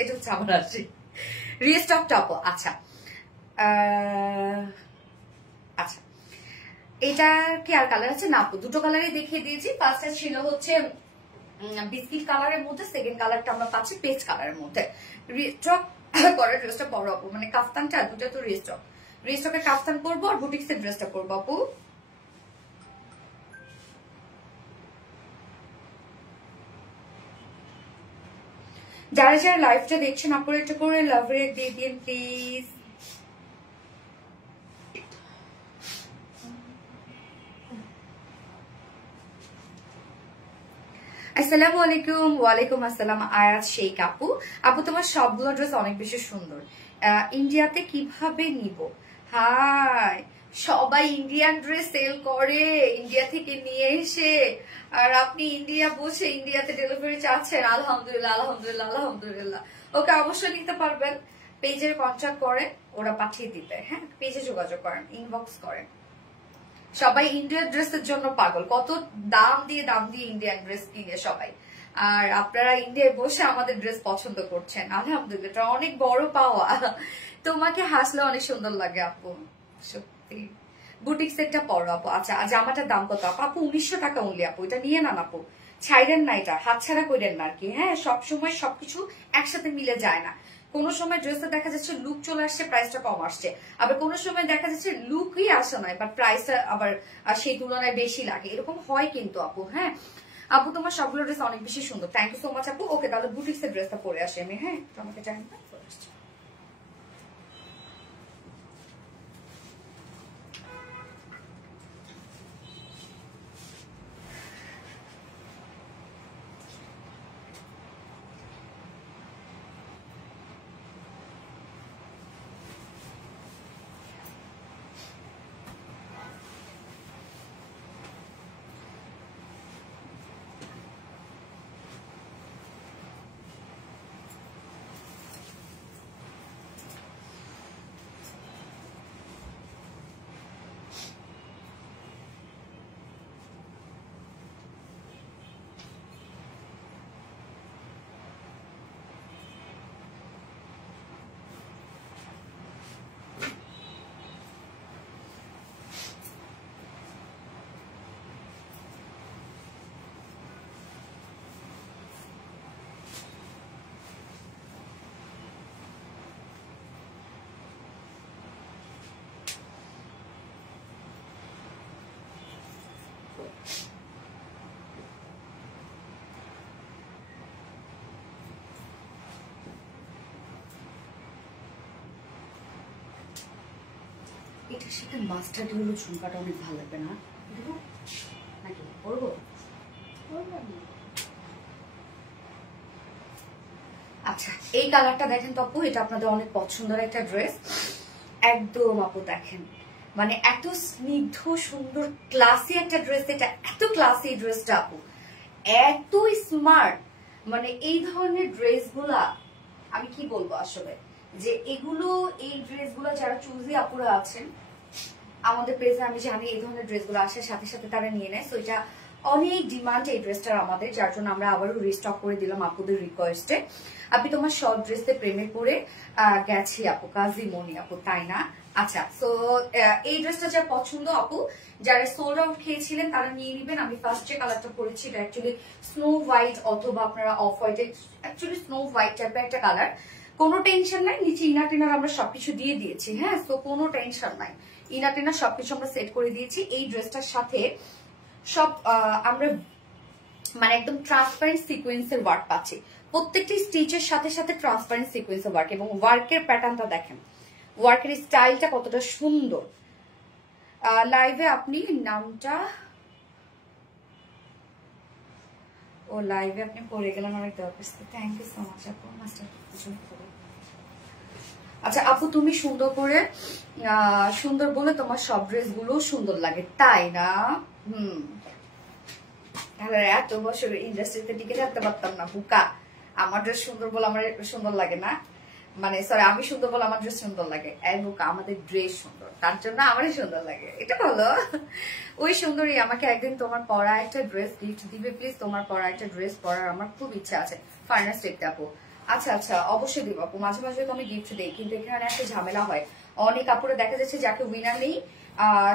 এটা হচ্ছে আমার হাসি। Restock top. আচ্ছা আচ্ছা, এটা কি আর কালার আছে? না আপু, দুটো কালারই দেখিয়ে দিয়েছি। ফার্স্টটা ছিল হচ্ছে বিস্কিট কালারের মধ্যে, সেকেন্ড কালারটা আমরা পাচ্ছি পেস্ট কালারের মধ্যে। রিস্টক করার ড্রেসটা বড় আপু, মানে কাফতানটা দুটো তো রিস্টক। রিস্টকের কাফতান পরবো আর বুটিক্সের ড্রেসটা পরবো আপু। যারা যারা লাইভটা দেখছেন আপনারা একটু করে লাভ রেট দিয়ে দিন প্লিজ। আসসালামু আলাইকুম। ওয়ালাইকুম আসসালাম। আয়াত শেখ আপু। আপু তোমার সবগুলো ড্রেস অনেক বেশি সুন্দর, ইন্ডিয়াতে কিভাবে নিব? হাই, সবাই ইন্ডিয়ান ড্রেস সেল করে ইন্ডিয়া থেকে নিয়ে এসে, আর আপনি ইন্ডিয়া বসে ইন্ডিয়াতে ডেলিভারি চাচ্ছেন। আলহামদুলিল্লাহ আলহামদুলিল্লাহ আলহামদুলিল্লাহ। ওকে, অবশ্যই নিতে পারবেন। পেজের কন্ট্যাক্ট করেন, ওরা পাঠিয়ে দিবে। হ্যাঁ, পেজে যোগাযোগ করেন, ইনবক্স করেন। সবাই ইন্ডিয়ান ড্রেসের জন্য পাগল, কত দাম দিয়ে ইন্ডিয়ান ড্রেস কিনে সবাই, আর আপনারা ইন্ডিয়ায় বসে আমাদের ড্রেস পছন্দ করছেন। আলহামদুলিল্লাহ, এটা অনেক বড় পাওয়া। তোমাকে হাসলে অনেক সুন্দর লাগে আপু, সত্যি। বুটিক সেটটা পরো আপু। আচ্ছা, জামাটার দাম কত আপু? আপু 1900 টাকা উনলি আপু, এটা নিয়ে নেন আপু, ছাইরেন না, এটা হাতছাড়া করেন না আর কি। হ্যাঁ, সবসময় সবকিছু একসাথে মিলে যায় না। কোন সময় ড্রেসে দেখা যাচ্ছে লুক চলে আসছে, প্রাইসটা কম আসছে, আবার কোন সময় দেখা যাচ্ছে লুকই আসে নাই বাট প্রাইসটা আবার সেই তুলনায় বেশি লাগে, এরকম হয় কিন্তু আপু। হ্যাঁ আপু, তোমার সবগুলো ড্রেস অনেক বেশি সুন্দর, থ্যাংক ইউ সো মাচ আপু। ওকে, তাহলে বুটিক্সের ড্রেসটা পরে আসি আমি। হ্যাঁ, তোমাকে জানি না, পরে আসছি। এটার সাথে মাস্টার্ড হলো ঝুমকাটা অনেক ভালো লাগবে না? নাকি করবো? আচ্ছা, এই কালারটা দেখেন তো আপু, এটা আপনাদের অনেক পছন্দের একটা ড্রেস। একদম আপু দেখেন, মানে এত স্নিগ্ধ সুন্দর ক্লাসি একটা ড্রেস, এটা এত ক্লাসি ড্রেসটা আপু, এত স্মার্ট। মানে এই ধরনের ড্রেসগুলা আমি কি বলবো আসলে, যে এগুলো এই ড্রেসগুলো যারা চুজি আপুরা আছেন আমাদের পেজে, আমি জানি এই ধরনের ড্রেসগুলো আসার সাথে সাথে তারা নিয়ে নেয়। তো এটা অনেক ডিমান্ড এই ড্রেসটার আমাদের, যার জন্য আমরা আবারও রিস্টক করে দিলাম আপুদের রিকোয়েস্টে। আপনি তোমার শর্ট ড্রেসে প্রেমে পড়ে গেছি আপু, কাজী মনি আপু, তাই না? আচ্ছা, সো এই ড্রেসটা যার পছন্দ আপু, যারা সোল্ড আউট খেয়েছিলেন তারা নিয়ে নিবেন। আমি ফার্স্ট যে কালারটা পরেছি এটা অ্যাকচুয়ালি স্নো হোয়াইট অথবা আপনারা off white, actually snow white টাইপের একটা কালার। কোনো টেনশন নাই, নিচে ইনার টিনার আমরা সবকিছু দিয়ে দিয়েছি। হ্যাঁ, সো কোনো টেনশন নাই, ইনার টিনার সবকিছু আমরা সেট করে দিয়েছি। এই ড্রেসটার সাথে সব আমরা মানে একদম ট্রান্সপারেন্ট সিকোয়েন্সের ওয়ার্ক পাচ্ছি। প্রত্যেকটি স্টিচের সাথে সাথে ট্রান্সপারেন্ট সিকোয়েন্সের ওয়ার্ক, এবং ওয়ার্কের প্যাটার্নটা দেখেন, ওয়ার্কের স্টাইলটা কতটা সুন্দর। লাইভে আপনি নামটা লাইভে আপনি পড়ে গেলেন অনেক দরকার। থ্যাংক ইউ সো মাচ আপু। আচ্ছা আপু, তুমি সুন্দর বলে তোমার সব ড্রেস গুলো সুন্দর লাগে, তাই না? এত বছর ইন্ডাস্ট্রিতে টিকে থাকতে পারতাম না বুকা। আমার ড্রেস সুন্দর বলে আমার সুন্দর লাগে না, মানে সরি আমি সুন্দর বলে আমার ড্রেস সুন্দর লাগে। বুকা, আমাদের ড্রেস সুন্দর তার জন্য আমারই সুন্দর লাগে, এটা হলো ওই সুন্দরী। আমাকে একদিন তোমার পরা একটা ড্রেস গিফট দিবে প্লিজ। তোমার পরা একটা ড্রেস পরার আমার খুব ইচ্ছা আছে। ফার্নাস দেখতে আপু। আচ্ছা আচ্ছা, অবশ্যই দিব আপু। মাঝে মাঝে তো আমি গিফট দিই, কিন্তু এখানে একটা ঝামেলা হয়। অনেক কাপড়ে দেখা যাচ্ছে যাকে উইনার নেই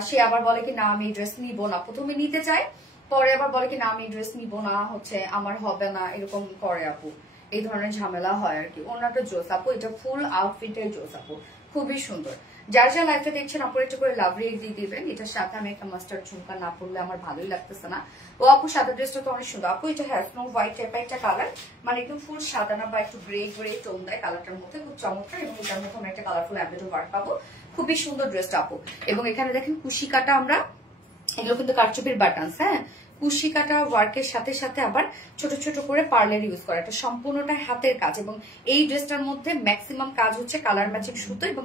সে আবার বলে কি না আমি এই ড্রেস নিবো না। প্রথমে নিতে চায়, পরে আবার বলে কি না আমি ড্রেস নিবো না, হচ্ছে আমার হবে না, এরকম করে আপু। এই ধরনের ঝামেলা হয় আর কি। ওনাটা জোস আপু, এটা ফুল আউটফিটের জোস আপু, খুবই সুন্দর। যার যা লাইফটা দেখছেন আপু একটু করে লাভ রেট দিয়ে দিবেন। এটার সাথে আমি একটা মাস্টার্ড ঝুমকা না পড়লে আমার ভালোই লাগতেছে না। ও আপু সাদা ড্রেসটা তো অনেক সুন্দর আপু। এটা হ্যাঁ স্নো হোয়াইট টাইপের একটা কালার, মানে একদম ফুল সাদা না বা একটু গ্রে গ্রে টোন দেয় কালারটার মধ্যে, খুব চমৎকার। এবং এটার মধ্যে আমরা একটা কালারফুল অ্যাম্বেডো ওয়ার্ক পাবো, খুবই সুন্দর ড্রেসটা আপু। এবং এখানে দেখেন কুশি কাটা, আমরা এগুলো কিন্তু কারচুপির বাটনস। হ্যাঁ, কুশি কাটা ওয়ার্কের সাথে সাথে আবার ছোট ছোট করে পার্লের ইউজ করা, এটা সম্পূর্ণটাই হাতের কাজ। এবং এই ড্রেসটার মধ্যে ম্যাক্সিমাম কাজ হচ্ছে কালার ম্যাচিং সুতো এবং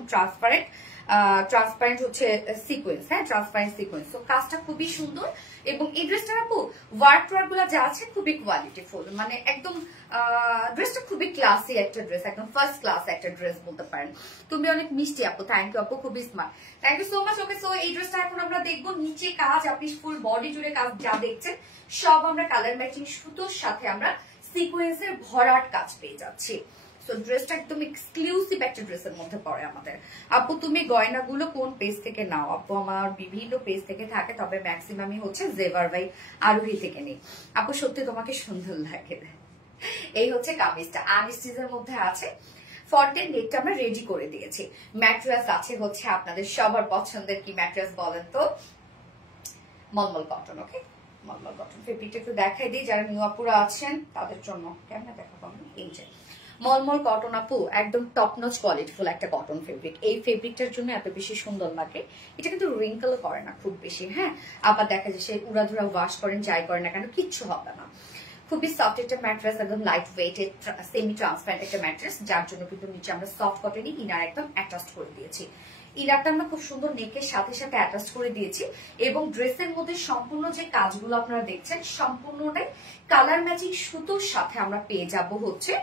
ট্রান্সপারেন্ট হচ্ছে সিকোয়েন্স। হ্যাঁ, ট্রান্সপারেন্ট সিকোয়েন্স। তো কাজটা খুবই সুন্দর। এবং এই ড্রেসটার আপু ওয়ার্ক গুলা যা আছে খুবই কোয়ালিটিফুল, মানে একদম ড্রেসটা খুবই ক্লাসি একটা ড্রেস, একদম ফার্স্ট ক্লাস একটা ড্রেস বলতে পারেন। তুমি অনেক মিষ্টি আপু, থ্যাংক ইউ আপু, খুবই smart, thank you so much. Okay, so এই ড্রেসটা এখন আমরা দেখবো। নিচে কাজ, আপনি ফুল বডি জুড়ে কাজ যা দেখছেন সব আমরা কালার ম্যাচিং সুতোর সাথে আমরা সিকোয়েন্সের ভরাট কাজ পেয়ে যাচ্ছি। সো ড্রেসটা একদম এক্সক্লুসিভ একটা ড্রেসের মধ্যে পড়ে আমাদের। আপু তুমি গয়নাগুলো কোন পেজ থেকে নাও? আপু আমার বিভিন্ন পেজ থেকে থাকে, তবে ম্যাক্সিমামই হচ্ছে জেভার বাই আরোহী থেকে নেই। আপু সত্যি তোমাকে সুন্দর লাগে। এই হচ্ছে কামিজটা, আনস্টিচের মধ্যে আছে। ফন্টের নেকটা আমরা রেডি করে দিয়েছি। ম্যাট্রেস আছে হচ্ছে আপনাদের সবার পছন্দের, কি ম্যাট্রেস বলেন তো? মলমল কটন। ওকে, মলমল কটন ফেব্রিকটা একটু দেখাই দিই যারা নিউ আপুরা আছেন তাদের জন্য। কেমন দেখাবো আমি? এই যে মলমল কটন আপু, একদম টপ নচ কোয়ালিটিফুল একটা কটন ফেব্রিক। এই ফেব্রিকটার জন্য এত বেশি সুন্দর লাগে। এটা কিন্তু রিঙ্কেল করে না খুব বেশি। হ্যাঁ, আবার দেখা যায় সে উড়াধুরা ওয়াশ করেন যাই করেন না কেন কিচ্ছু হবে না। খুবই সফট একটা ম্যাট্রেস, একদম লাইট ওয়েটেড সেমি ট্রান্সপারেন্ট একটা ম্যাট্রেস, যার জন্য কিন্তু নিচে আমরা সফট কটনই ইনার একদম অ্যাটাচ করে দিয়েছি। ইনারটা আমরা খুব সুন্দর নেকের সাথে সাথে অ্যাটাচ করে দিয়েছি। এবং ড্রেসের মধ্যে সম্পূর্ণ যে কাজগুলো আপনারা দেখছেন সম্পূর্ণটাই কালার ম্যাচিং সুতোর সাথে আমরা পেয়ে যাব হচ্ছে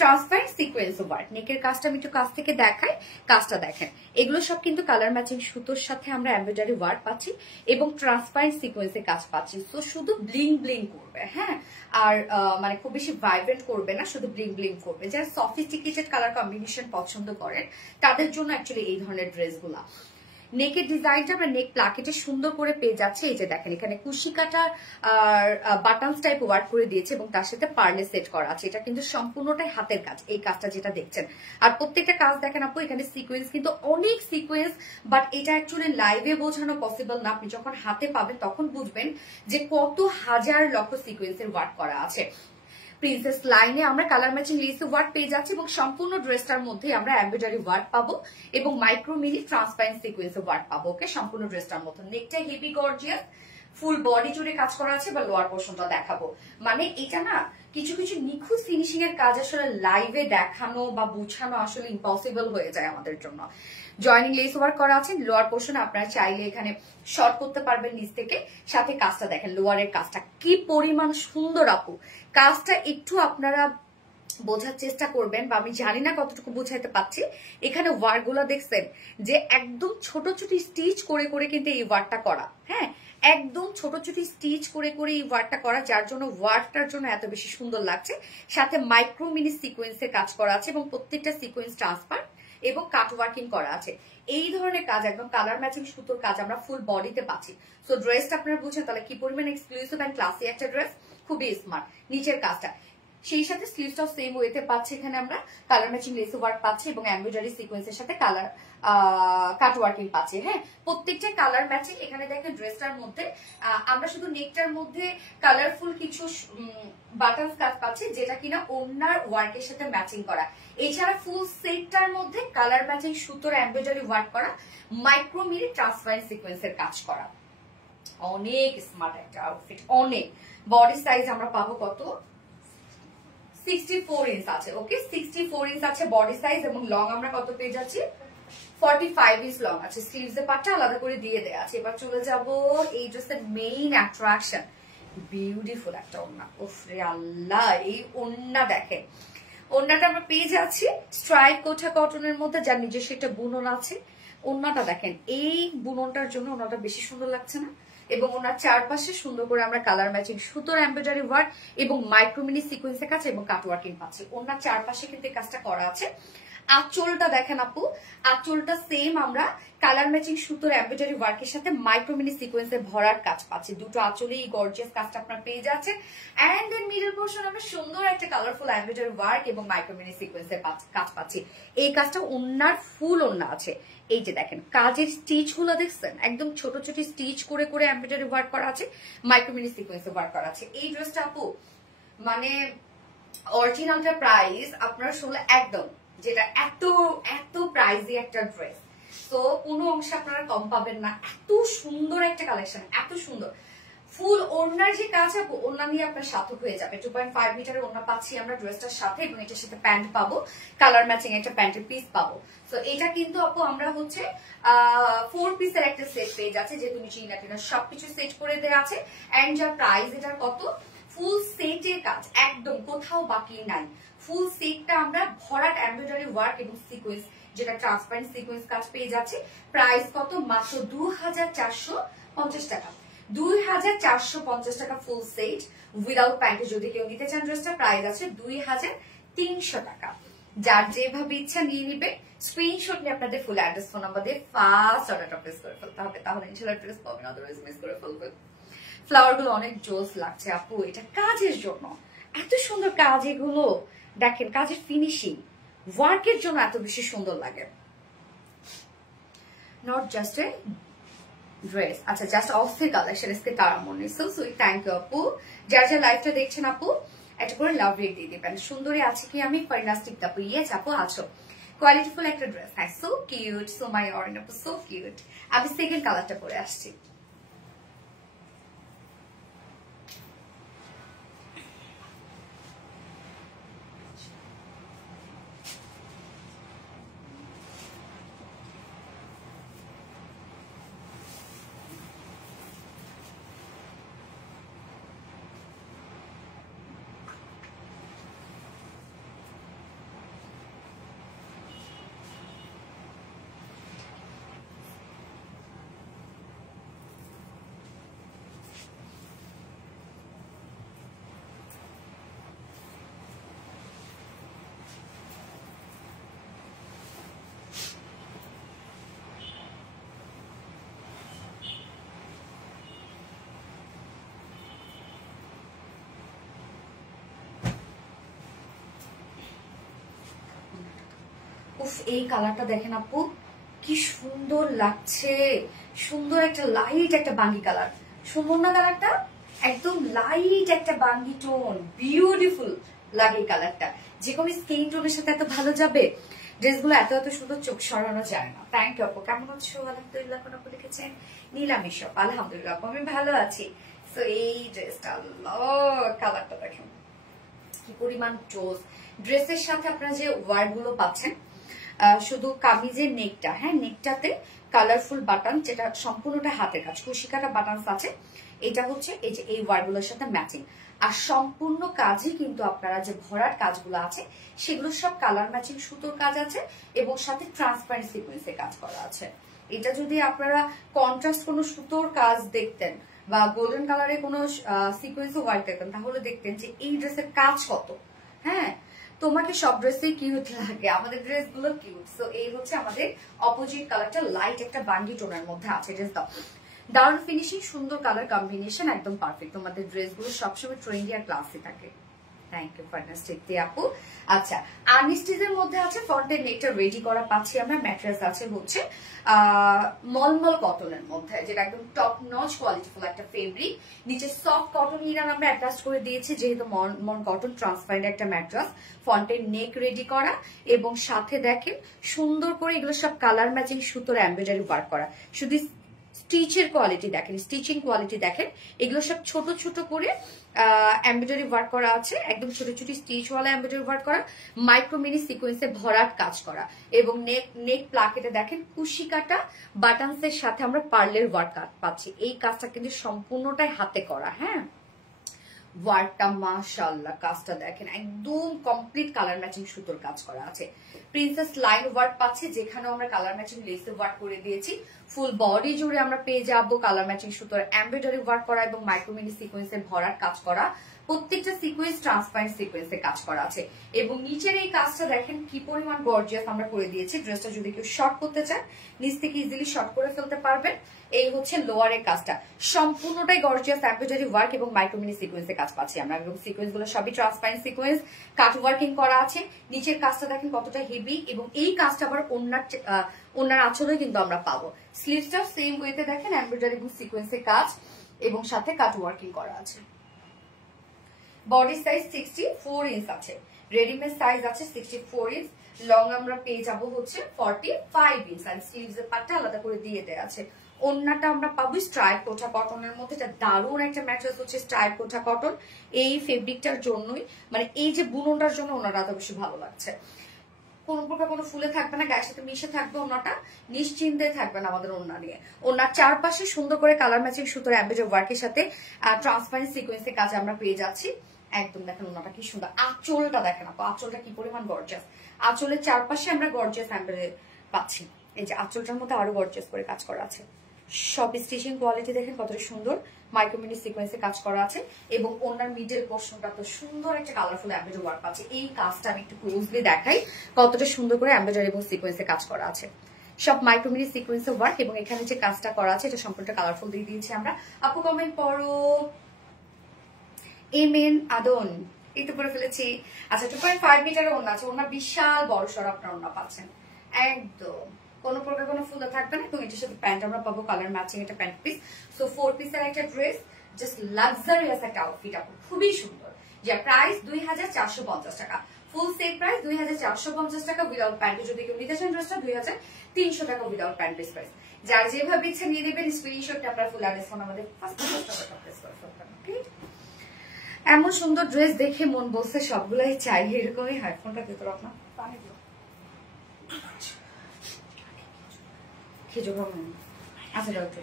ট্রান্সপারেন্ট সিকোয়েন্স ওয়ার্ক। নেকের কাজটা আমি একটু কাছ থেকে দেখাই, কাজটা দেখেন। এগুলো সব কিন্তু কালার ম্যাচিং সুতোর সাথে আমরা এমব্রয়ডারি ওয়ার্ক পাচ্ছি এবং ট্রান্সপারেন্ট সিকোয়েন্সের কাজ পাচ্ছি। তো শুধু ব্লিং ব্লিং করবে, হ্যাঁ, আর মানে খুব বেশি ভাইব্রেন্ট করবে না, শুধু ব্লিং ব্লিং করবে। যারা সফিস্টিকেটেড কালার কম্বিনেশন পছন্দ করেন তাদের জন্য অ্যাকচুয়ালি এই ধরনের ড্রেসগুলা। নেকের ডিজাইনটা আমরা নেক প্লাকেটে সুন্দর করে পেয়ে যাচ্ছে। এই যে দেখেন এখানে কুশি কাটা আর বাটনস টাইপ ওয়ার্ক করে দিয়েছে এবং তার সাথে পার্লে সেট করা আছে। এটা কিন্তু সম্পূর্ণটাই হাতের কাজ, এই কাজটা যেটা দেখছেন। আর প্রত্যেকটা কাজ দেখেন আপু, এখানে সিকোয়েন্স কিন্তু অনেক সিকোয়েন্স, বাট এটা অ্যাকচুয়ালি লাইভে বোঝানো পসিবল না। আপনি যখন হাতে পাবেন তখন বুঝবেন যে কত হাজার লক্ষ সিকোয়েন্সের ওয়ার্ক করা আছে। প্রিন্সেস লাইনে আমরা কালার ম্যাচিং লেস ওয়ার্ক পেয়ে যাচ্ছি এবং সম্পূর্ণ ড্রেসটার মধ্যে আমরা এমব্রয়ডারি ওয়ার্ক পাবো এবং micro mini transparent sequence work পাবো। ওকে, সম্পূর্ণ ড্রেসটার মধ্যে নেকটা হেভি গর্জিয়াস, ফুল বডি জুড়ে কাজ করা আছে। বা লোয়ার পোর্শনটা দেখাবো, মানে এটা না কিছু কিছু নিখুঁত ফিনিশিং এর কাজ আসলে লাইভে দেখানো বা বুঝানো আসলে ইম্পসিবল হয়ে যায় আমাদের জন্য। জয়নিং লেস ওয়ার্ক করা আছে লোয়ার পোর্শনে, আপনারা চাইলে এখানে শর্ট করতে পারবেন নিচ থেকে। সাথে কাজটা দেখেন, লোয়ারের কাজটা কি পরিমাণ সুন্দর আপু। কাজটা একটু আপনারা বোঝার চেষ্টা করবেন, বা আমি জানি না কতটুকু বুঝাইতে পারছি। এখানে ওয়ার্ক গুলো দেখছেন যে একদম ছোট ছোট স্টিচ করে করে কিন্তু এই ওয়ার্কটা করা। হ্যাঁ, একদম ছোট ছোট স্টিচ করে করে এই ওয়ার্কটা করা, যার জন্য ওয়ার্কটার জন্য এত বেশি সুন্দর লাগছে। সাথে মাইক্রো মিনি সিকোয়েন্সের কাজ করা আছে এবং প্রত্যেকটা সিকোয়েন্স ট্রান্সপার এবং কাট ওয়ার্কিং করা আছে। এই ধরনের কাজ একদম কালার ম্যাচিং সুতোর কাজ আমরা ফুল বডিতে পাচ্ছি। সো ড্রেসটা আপনারা বুঝছেন তাহলে কি পরিমাণ এক্সক্লুসিভ এন্ড ক্লাসি একটা ড্রেস, খুবই স্মার্ট। নিচের কাজটা সেই সাথে স্লিভসটাও সেম ওয়েতে পাচ্ছি, এখানে আমরা কালার ম্যাচিং লেস ওয়ার্ক পাচ্ছি এবং এমব্রয়ডারি সিকোয়েন্সের সাথে কালার কাট ওয়ার্কিং পাচ্ছি। হ্যাঁ, প্রত্যেকটা কালার ম্যাচিং। এখানে দেখেন ড্রেসটার মধ্যে আমরা শুধু নেকটার মধ্যে কালারফুল কিছু বাটন কাজ পাচ্ছি যেটা কিনা ওনার ওয়ার্কের সাথে ম্যাচিং করা। এছাড়া ফুল সেটটার মধ্যে কালার ম্যাচিং সুতোর এমব্রয়ডারি ওয়ার্ক করা, মাইক্রো মিনি ট্রান্সপারেন্ট সিকোয়েন্সের কাজ করা। অনেক স্মার্ট একটা আউটফিট, অনেক। বডি সাইজ আমরা পাবো কত, 64 ইঞ্চ আছে। ওকে, 64 ইঞ্চ আছে বডি সাইজ এবং লং আমরা কত পেয়ে যাচ্ছি, 45 ইঞ্চ লং আছে। স্লিভস এর পাটটা আলাদা করে দিয়ে দেয়া আছে। এবার চলে যাব এই ড্রেসের মেইন অ্যাট্রাকশন, বিউটিফুল একটা ওড়না। ওফরে আল্লাহ, এই ওড়না দেখেন, ওড়নাটা আমরা পেয়ে যাচ্ছি স্ট্রাইপ কোঠা কটনের মধ্যে, যার নিজস্ব একটা বুনন আছে। ওড়নাটা দেখেন, এই বুননটার জন্য ওড়নাটা বেশি সুন্দর লাগছে না? এবং ওনার চারপাশে সুন্দর করে আমরা কালার ম্যাচিং সুতোর এমব্রয়ডারি ওয়ার্ক এবং মাইক্রোমিনি সিকোয়েন্সের কাজ এবং কাট ওয়ার্কিং পাচ্ছি। ওনার চারপাশে কিন্তু কাজটা করা আছে। আঁচলটা দেখেন আপু, আঁচলটা সেম আমরা কালার ম্যাচিং সুতোর এমব্রয়ডারি ওয়ার্কের সাথে মাইক্রোমিনি সিকোয়েন্সের ভরার কাজ পাচ্ছি। দুটো আঁচলে এই গর্জিয়াস কাজটা আপনার পেয়ে যাচ্ছে। এন্ড দেন মিডল পোর্শন আমরা সুন্দর একটা কালারফুল এমব্রয়ডারি ওয়ার্ক এবং মাইক্রোমিনি সিকোয়েন্সের কাজ পাচ্ছি। এই কাজটা ওনার ফুল ওনা আছে। এই যে দেখেন কাজের স্টিচ গুলো দেখছেন, একদম ছোট ছোট স্টিচ করে করে এমব্রয়ডারি ওয়ার্ক করা আছে, মাইক্রোমিনি সিকোয়েন্সে ওয়ার্ক করা আছে। এই ড্রেসটা আপু মানে অরিজিনালটা প্রাইস আপনারা শুনলে একদম, যেটা এত এত প্রাইসি একটা ড্রেস, তো কোনো অংশে আপনারা কম পাবেন না। এত সুন্দর একটা কালেকশন, এত সুন্দর। ফুল ওড়নার যে কাজ আপু, ওড়না নিয়ে আপনার সার্থক হয়ে যাবে। 2.5 মিটারের ওড়না পাচ্ছি আমরা ড্রেসটার সাথে এবং এটার সাথে প্যান্ট পাবো, কালার ম্যাচিং একটা প্যান্টের পিস পাবো। তো এটা কিন্তু আপু আমরা হচ্ছে 4 পিসের একটা সেট পেয়ে যাচ্ছে, যেহেতু নিচে ইনার সবকিছু সেট করে দেওয়া আছে। এন্ড যার প্রাইস এটার কত, ফুল সেটের কাজ একদম কোথাও বাকি নাই। ফুল সেটটা আমরা ভরাট এমব্রয়ডারি ওয়ার্ক এবং সিকোয়েন্স, যেটা ট্রান্সপারেন্ট সিকোয়েন্স কাজ পেয়ে যাচ্ছে। প্রাইস কত, মাত্র 2450 টাকা। 2450 টাকা ফুল সেট উইদাউট প্যান্টে যদি কেউ নিতে চান ড্রেসটা, প্রাইস আছে 2300 টাকা। যার যেভাবে ইচ্ছা নিয়ে নিবে, স্ক্রিনশট নিয়ে আপনাদের ফুল অ্যাড্রেস ফোন নাম্বার দিয়ে ফার্স্ট অর্ডারটা প্লেস করে ফেলতে হবে, তাহলে ইনশাআল্লাহ ড্রেস পাবেন, আদারওয়াইজ মিস করে ফেলবেন। ফ্লাওয়ার গুলো অনেক জোস লাগছে আপু, এটা কাজের জন্য এত সুন্দর কাজ। এগুলো দেখেন কাজের ফিনিশিং ওয়ার্কের জন্য এত বেশি সুন্দর লাগে। নট জাস্ট এ ড্রেস, আচ্ছা জাস্ট অস্থির কালেকশন ইসকে তার মনে। সো সুইট, থ্যাংক ইউ আপু। যার যার লাইফটা দেখছেন আপু একটা করে লাভ রেট দিয়ে দিবেন। সুন্দরী আছে কি আমি, ফাইনাস্টিক আপু, ইয়েস আপু আছো। কোয়ালিটিফুল একটা ড্রেস, হ্যাঁ so cute, so my orange আপু, সো কিউট। আমি সেকেন্ড কালারটা পরে আসছি। উফ, এই কালারটা দেখেন আপু কি সুন্দর লাগছে, সুন্দর একটা লাইট একটা বাঙ্গি কালার। সুন্দর না কালারটা, একদম লাইট একটা বাঙ্গি টোন, বিউটিফুল লাগে এই কালারটা। যে কোনো স্কিন টোনের সাথে এত ভালো যাবে। ড্রেসগুলো এত এত সুন্দর, চোখ সরানো যায় না। থ্যাংক ইউ আপু, কেমন আছো? আলহামদুলিল্লাহ। কোন আপু লিখেছেন নীলামি সব, আলহামদুলিল্লাহ আপু আমি ভালো আছি। তো এই ড্রেসটা কালারটা দেখেন কি পরিমাণ জোস। ড্রেসের সাথে আপনারা যে ওয়ার্ড গুলো পাচ্ছেন, শুধু কামিজের নেকটা, হ্যাঁ নেকটাতে কালারফুল বাটন, যেটা সম্পূর্ণটা হাতের কাজ, কুশিকাটা বাটন আছে। এটা হচ্ছে এই যে এই ওয়ার্ডগুলোর সাথে ম্যাচিং। আর সম্পূর্ণ কাজই কিন্তু আপনারা যে ভরাট কাজগুলো আছে সেগুলো সব কালার ম্যাচিং সুতোর কাজ আছে এবং সাথে ট্রান্সপারেন্ট সিকোয়েন্সের কাজ করা আছে। এটা যদি আপনারা কন্ট্রাস্ট কোনো সুতোর কাজ দেখতেন বা গোল্ডেন কালারের কোনো সিকোয়েন্স ওয়ার্ক দেখতেন, তাহলে দেখতেন যে এই ড্রেসের কাজ কত। হ্যাঁ, তো তোমাকে সব ড্রেসে কিউট লাগে, আমাদের ড্রেস গুলো কিউট। সো এই হচ্ছে আমাদের অপোজিট কালারটা, লাইট একটা বান্ডি টোনের মধ্যে আছে। ড্রেস দাও, দারুণ ফিনিশিং, সুন্দর কালার কম্বিনেশন, একদম পারফেক্ট। তোমাদের ড্রেসগুলো সবসময় ট্রেন্ডি আর ক্লাসি থাকে। থ্যাংক ইউ ফান্টাস্টিক আপু। আচ্ছা, আর্নিস্টিজের মধ্যে আছে, ফ্রন্টের নেকটা রেডি করা পাচ্ছি আমরা। ম্যাট্রেস আছে হচ্ছে মলমল কটনের মধ্যে, যেটা একদম টপ নচ কোয়ালিটিফুল একটা ফেব্রিক। নিচে সফট কটন ইনার আমরা অ্যাটাচ করে দিয়েছি, যেহেতু মলমল কটন ট্রান্সপারেন্ট একটা ম্যাট্রেস। ফ্রন্টের নেক রেডি করা এবং সাথে দেখেন সুন্দর করে এগুলো সব কালার ম্যাচিং সুতোর এমব্রয়ডারি ওয়ার্ক করা। শুধু স্টিচের কোয়ালিটি দেখেন, স্টিচিং কোয়ালিটি দেখেন, এগুলো সব ছোট ছোট করে এমব্রয়ডারি ওয়ার্ক করা আছে, একদম ছোট ছোট স্টিচওয়ালা এমব্রয়ডারি ওয়ার্ক করা, মাইক্রো মিনি সিকোয়েন্সে ভরাট কাজ করা এবং নেক প্লাকেটে দেখেন কুশি কাটা বাটনসের সাথে আমরা পার্লের ওয়ার্ক পাচ্ছি। এই কাজটা কিন্তু সম্পূর্ণটাই হাতে করা। হ্যাঁ, ওয়ার্কটা মাশাআল্লাহ, কাজটা দেখেন একদম কমপ্লিট কালার ম্যাচিং সুতোর কাজ করা আছে। প্রিন্সেস লাইন ওয়ার্ক পাচ্ছি, যেখানে আমরা কালার ম্যাচিং লেসে ওয়ার্ক করে দিয়েছি। ফুল বডি জুড়ে আমরা পেয়ে যাবো কালার ম্যাচিং সুতোর এমব্রয়ডারি ওয়ার্ক করা এবং মাইক্রোমিনি সিকোয়েন্সের ভরাট কাজ করা। প্রত্যেকটা সিকোয়েন্স ট্রান্সপারেন্ট সিকোয়েন্সে কাজ করা আছে এবং নিচের এই কাজটা দেখেন কি পরিমাণ গর্জিয়াস আমরা করে দিয়েছি। ড্রেসটা যদি কেউ শর্ট করতে চান নিচ থেকে ইজিলি শর্ট করে ফেলতে পারবেন। এই হচ্ছে লোয়ারের কাজটা, সম্পূর্ণটাই গর্জিয়াস এমব্রয়ডারি ওয়ার্ক এবং মাইক্রোমিনি সিকোয়েন্সে কাজ পাচ্ছি আমরা, এবং সিকোয়েন্স গুলো সবই ট্রান্সপারেন্ট সিকোয়েন্স, কাট ওয়ার্কিং করা আছে। নিচের কাজটা দেখেন কতটা হেভি, এবং এই কাজটা আবার ওনার আঁচলে কিন্তু আমরা পাবো। স্লিভসটা সেম ওয়েতে দেখেন এমব্রয়ডারি এবং সিকোয়েন্সের কাজ এবং সাথে কাট ওয়ার্কিং করা আছে। বডি সাইজ 64 ইঞ্চ আছে, রেডিমেড সাইজ আছে 64 ইঞ্চ, লং আমরা পেয়ে যাব হচ্ছে 45 ইঞ্চ, আর স্লিভস এর পাটটা আলাদা করে দিয়ে দেয়া আছে। ওন্নাটা আমরা পাবো স্ট্রাইপ কোঠা কটনের মধ্যে, এটা দারুণ একটা ম্যাটেরিয়াল হচ্ছে স্ট্রাইপ কোঠা কটন। এই ফেব্রিকটার জন্যই, মানে এই যে বুননটার জন্য ওনারা এত বেশি ভালো লাগছে। কোন প্রকার কোনো ফুলে থাকবে না, গায়ের সাথে মিশে থাকবে ওনাটা, নিশ্চিন্তে থাকবে না আমাদের ওনা নিয়ে। ওনার চারপাশে সুন্দর করে কালার ম্যাচিং সুতোর এমব্রয়ডারি ওয়ার্কের সাথে ট্রান্সপারেন্ট সিকোয়েন্সের কাজ আমরা পেয়ে যাচ্ছি। একদম দেখেন ওনাটা কি সুন্দর, আঁচলটা দেখেন আপু, আঁচলটা কি পরিমাণ গর্জিয়াস। আঁচলের চারপাশে আমরা গর্জিয়াস এমব্রয়ডারি পাচ্ছি। এই যে আঁচলটার মধ্যে আরো গর্জিয়াস করে কাজ করা আছে। সব স্টিচিং কোয়ালিটি দেখেন কতটা সুন্দর, মাইক্রোমিনি সিকোয়েন্সে কাজ করা আছে এবং ওনার মিডল পোর্শনটা তো সুন্দর একটা কালারফুল এমব্রয়ডারি ওয়ার্ক আছে। এই কাজটা আমি একটু ক্লোজলি দেখাই কতটা সুন্দর করে এমব্রয়ডারি এবং সিকোয়েন্সে কাজ করা আছে। সব মাইক্রোমিনি সিকোয়েন্সে ওয়ার্ক এবং এখানে যে কাজটা করা আছে এটা সম্পূর্ণ কালারফুল দিয়ে দিয়েছি আমরা। আপু কমেন্ট করো, এমেন আদন, এই তো করে ফেলেছি। আচ্ছা, 2.5 মিটারের ওড়না আছে, ওড়না বিশাল বড় সড় আপনার ওড়না পাচ্ছেন, একদম কোনো প্রকার কোনো ফুলে থাকবে না। এবং এটার সাথে প্যান্ট আমরা পাবো কালার ম্যাচিং, এটা প্যান্ট পিস। সো 4 পিসের একটা ড্রেস, জাস্ট লাক্সারিয়াস একটা আউটফিট আপু, খুবই সুন্দর। যা প্রাইস 2450 টাকা, ফুল সেট প্রাইস 2450 টাকা উইদাউট প্যান্ট। যদি কেউ নিতে চান ড্রেসটা 2300 টাকা উইদাউট প্যান্ট পিস প্রাইস। যার যেভাবে ইচ্ছা নিয়ে নেবেন, স্ক্রিনশটটা আপনার ফুল অ্যাড্রেস ফোন আমাদের ফার্স্ট প্রেস করে ফেলবেন। ওকে, এমন সুন্দর ড্রেস দেখে মন বলছে সবগুলাই চাই, এরকমই হয়। ফোনটা ভিতর আপনার পানি দিল খেজুর আচ্ছা ডক্টর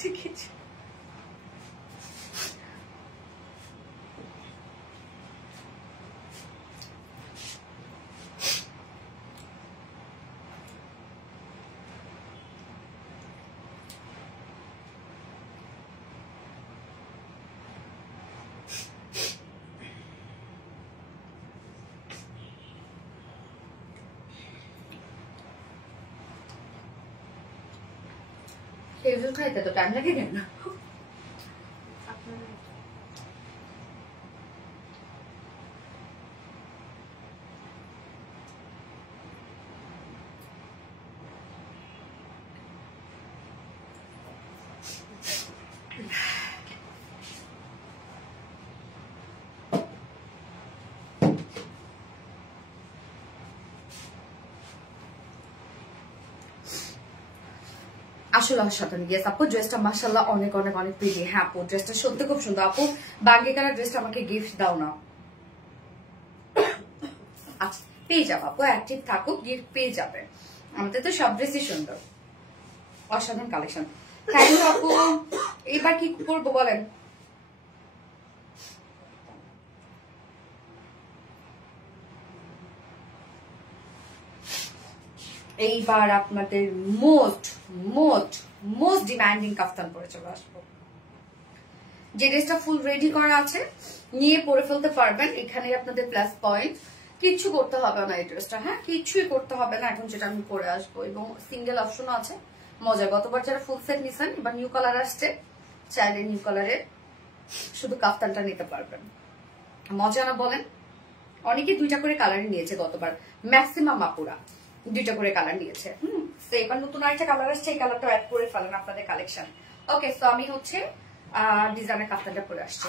ঠিক আছে। খেজুর খাইতে তো টাইম লাগে না। আসলে অসাধারণ। ইয়েস আপু, ড্রেসটা মাশাআল্লাহ অনেক অনেক অনেক প্রিটি। হ্যাঁ আপু, ড্রেসটা সত্যি খুব সুন্দর। আপু বাঙ্গি কালার ড্রেসটা আমাকে গিফট দাও না। আচ্ছা পেয়ে যাবো আপু, অ্যাক্টিভ থাকুক, গিফট পেয়ে যাবে। আমাদের তো সব ড্রেসই সুন্দর, অসাধারণ কালেকশন। থ্যাংক ইউ আপু। এবার কি করবো বলেন? এইবার আপনাদের মোস্ট মোস্ট মোস্ট ডিমান্ডিং কাফতান পরে চলে আসবো। যে ড্রেসটা ফুল রেডি করা আছে নিয়ে পরে ফেলতে পারবেন। এখানে আপনাদের প্লাস পয়েন্ট, কিচ্ছু করতে হবে না এই ড্রেসটা, হ্যাঁ কিছুই করতে হবে না। এখন যেটা আমি পরে আসবো এবং সিঙ্গেল অপশনও আছে, মজা। গতবার যারা ফুল সেট নিছেন, এবার নিউ কালার আসছে, চাইলে নিউ কালারের শুধু কাফতানটা নিতে পারবেন। মজা না বলেন? অনেকে 2টা করে কালার নিয়েছে গতবার, ম্যাক্সিমাম আপুরা 2টা করে কালার নিয়েছে। তো এবার নতুন আরেকটা কালার আসছে, এই কালারটা অ্যাড করে ফেলেন আপনাদের কালেকশন। ওকে, সো আমি হচ্ছে ডিজাইনের কাফতানটা পরে আসছি।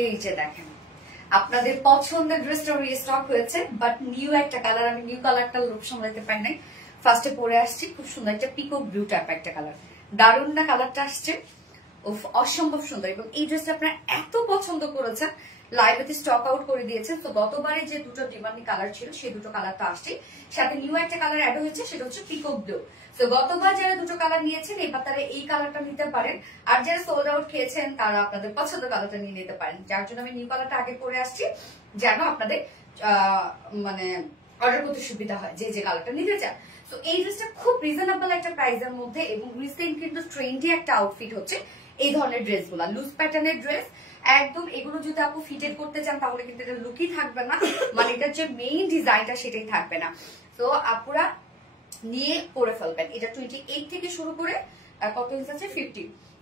এই যে দেখেন আপনাদের পছন্দের ড্রেসটা রিস্টক হয়েছে, বাট নিউ একটা কালার। আমি নিউ কালারটা লোক সামলাতে পারি নাই, ফার্স্টে পরে আসছি। খুব সুন্দর একটা পিকক ব্লু টাইপ একটা কালার, দারুণ না কালারটা আসছে, অসম্ভব সুন্দর। এবং এই ড্রেসটা আপনারা এত পছন্দ করেছেন, লাইভেতে স্টক আউট করে দিয়েছেন। তো গতবারে যে 2টো ডিমান্ডিং কালার ছিল সেই 2টো কালারটা আসছে, সাথে নিউ একটা কালার অ্যাড হয়েছে, সেটা হচ্ছে পিকক ব্লু। তো গতবার যারা 2টো কালার নিয়েছেন, এবার তারা এই কালারটা নিতে পারেন। আর যারা সোল্ড আউট খেয়েছেন তারা আপনাদের পছন্দের কালারটা নিয়ে নিতে পারেন। যার জন্য আমি নিউ কালারটা আগে পরে আসছি, যেন আপনাদের মানে অর্ডার করতে সুবিধা হয় যে যে কালারটা নিতে চান। তো এই ড্রেসটা খুব রিজনেবল একটা প্রাইসের মধ্যে, এবং রিসেন্ট কিন্তু ট্রেন্ডি একটা আউটফিট হচ্ছে এই ধরনের ড্রেসগুলো, লুজ প্যাটার্নের ড্রেস একদম। এগুলো যদি আপু ফিটেড করতে চান তাহলে কিন্তু এটা লুকই থাকবে না, মানে এটার যে মেইন ডিজাইনটা সেটাই থাকবে না। তো আপুরা নিয়ে পরে ফেলবেন। এটা 28 থেকে শুরু করে কত ইঞ্চ আছে,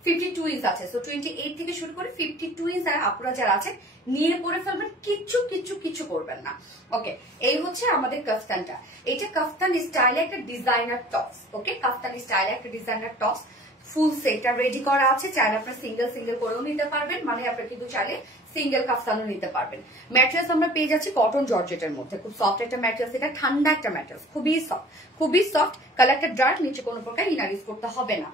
52 ইঞ্চ আছে। সো 28 থেকে শুরু করে 52 ইঞ্চ আর আপুরা যারা আছে নিয়ে পরে ফেলবেন, কিচ্ছু করবেন না। ওকে, এই হচ্ছে আমাদের কাফতানটা। এটা কাফতান স্টাইলে একটা ডিজাইনার টপস। ওকে, কাফতান স্টাইলে একটা ডিজাইনার টপস, ফুল সেটটা রেডি করা আছে। চাইলে আপনার সিঙ্গেল করেও নিতে পারবেন, মানে আপনার কিন্তু চাইলে সিঙ্গেল কাফতানও নিতে পারবেন। ম্যাটেরিয়ালস আমরা পেয়ে যাচ্ছি কটন জর্জেটের মধ্যে, খুব সফট একটা ম্যাটেরিয়ালস, এটা ঠান্ডা একটা ম্যাটেরিয়ালস, খুবই সফট। কালারটা ডার্ক, নিচে কোনো প্রকার ইনার ইউজ করতে হবে না।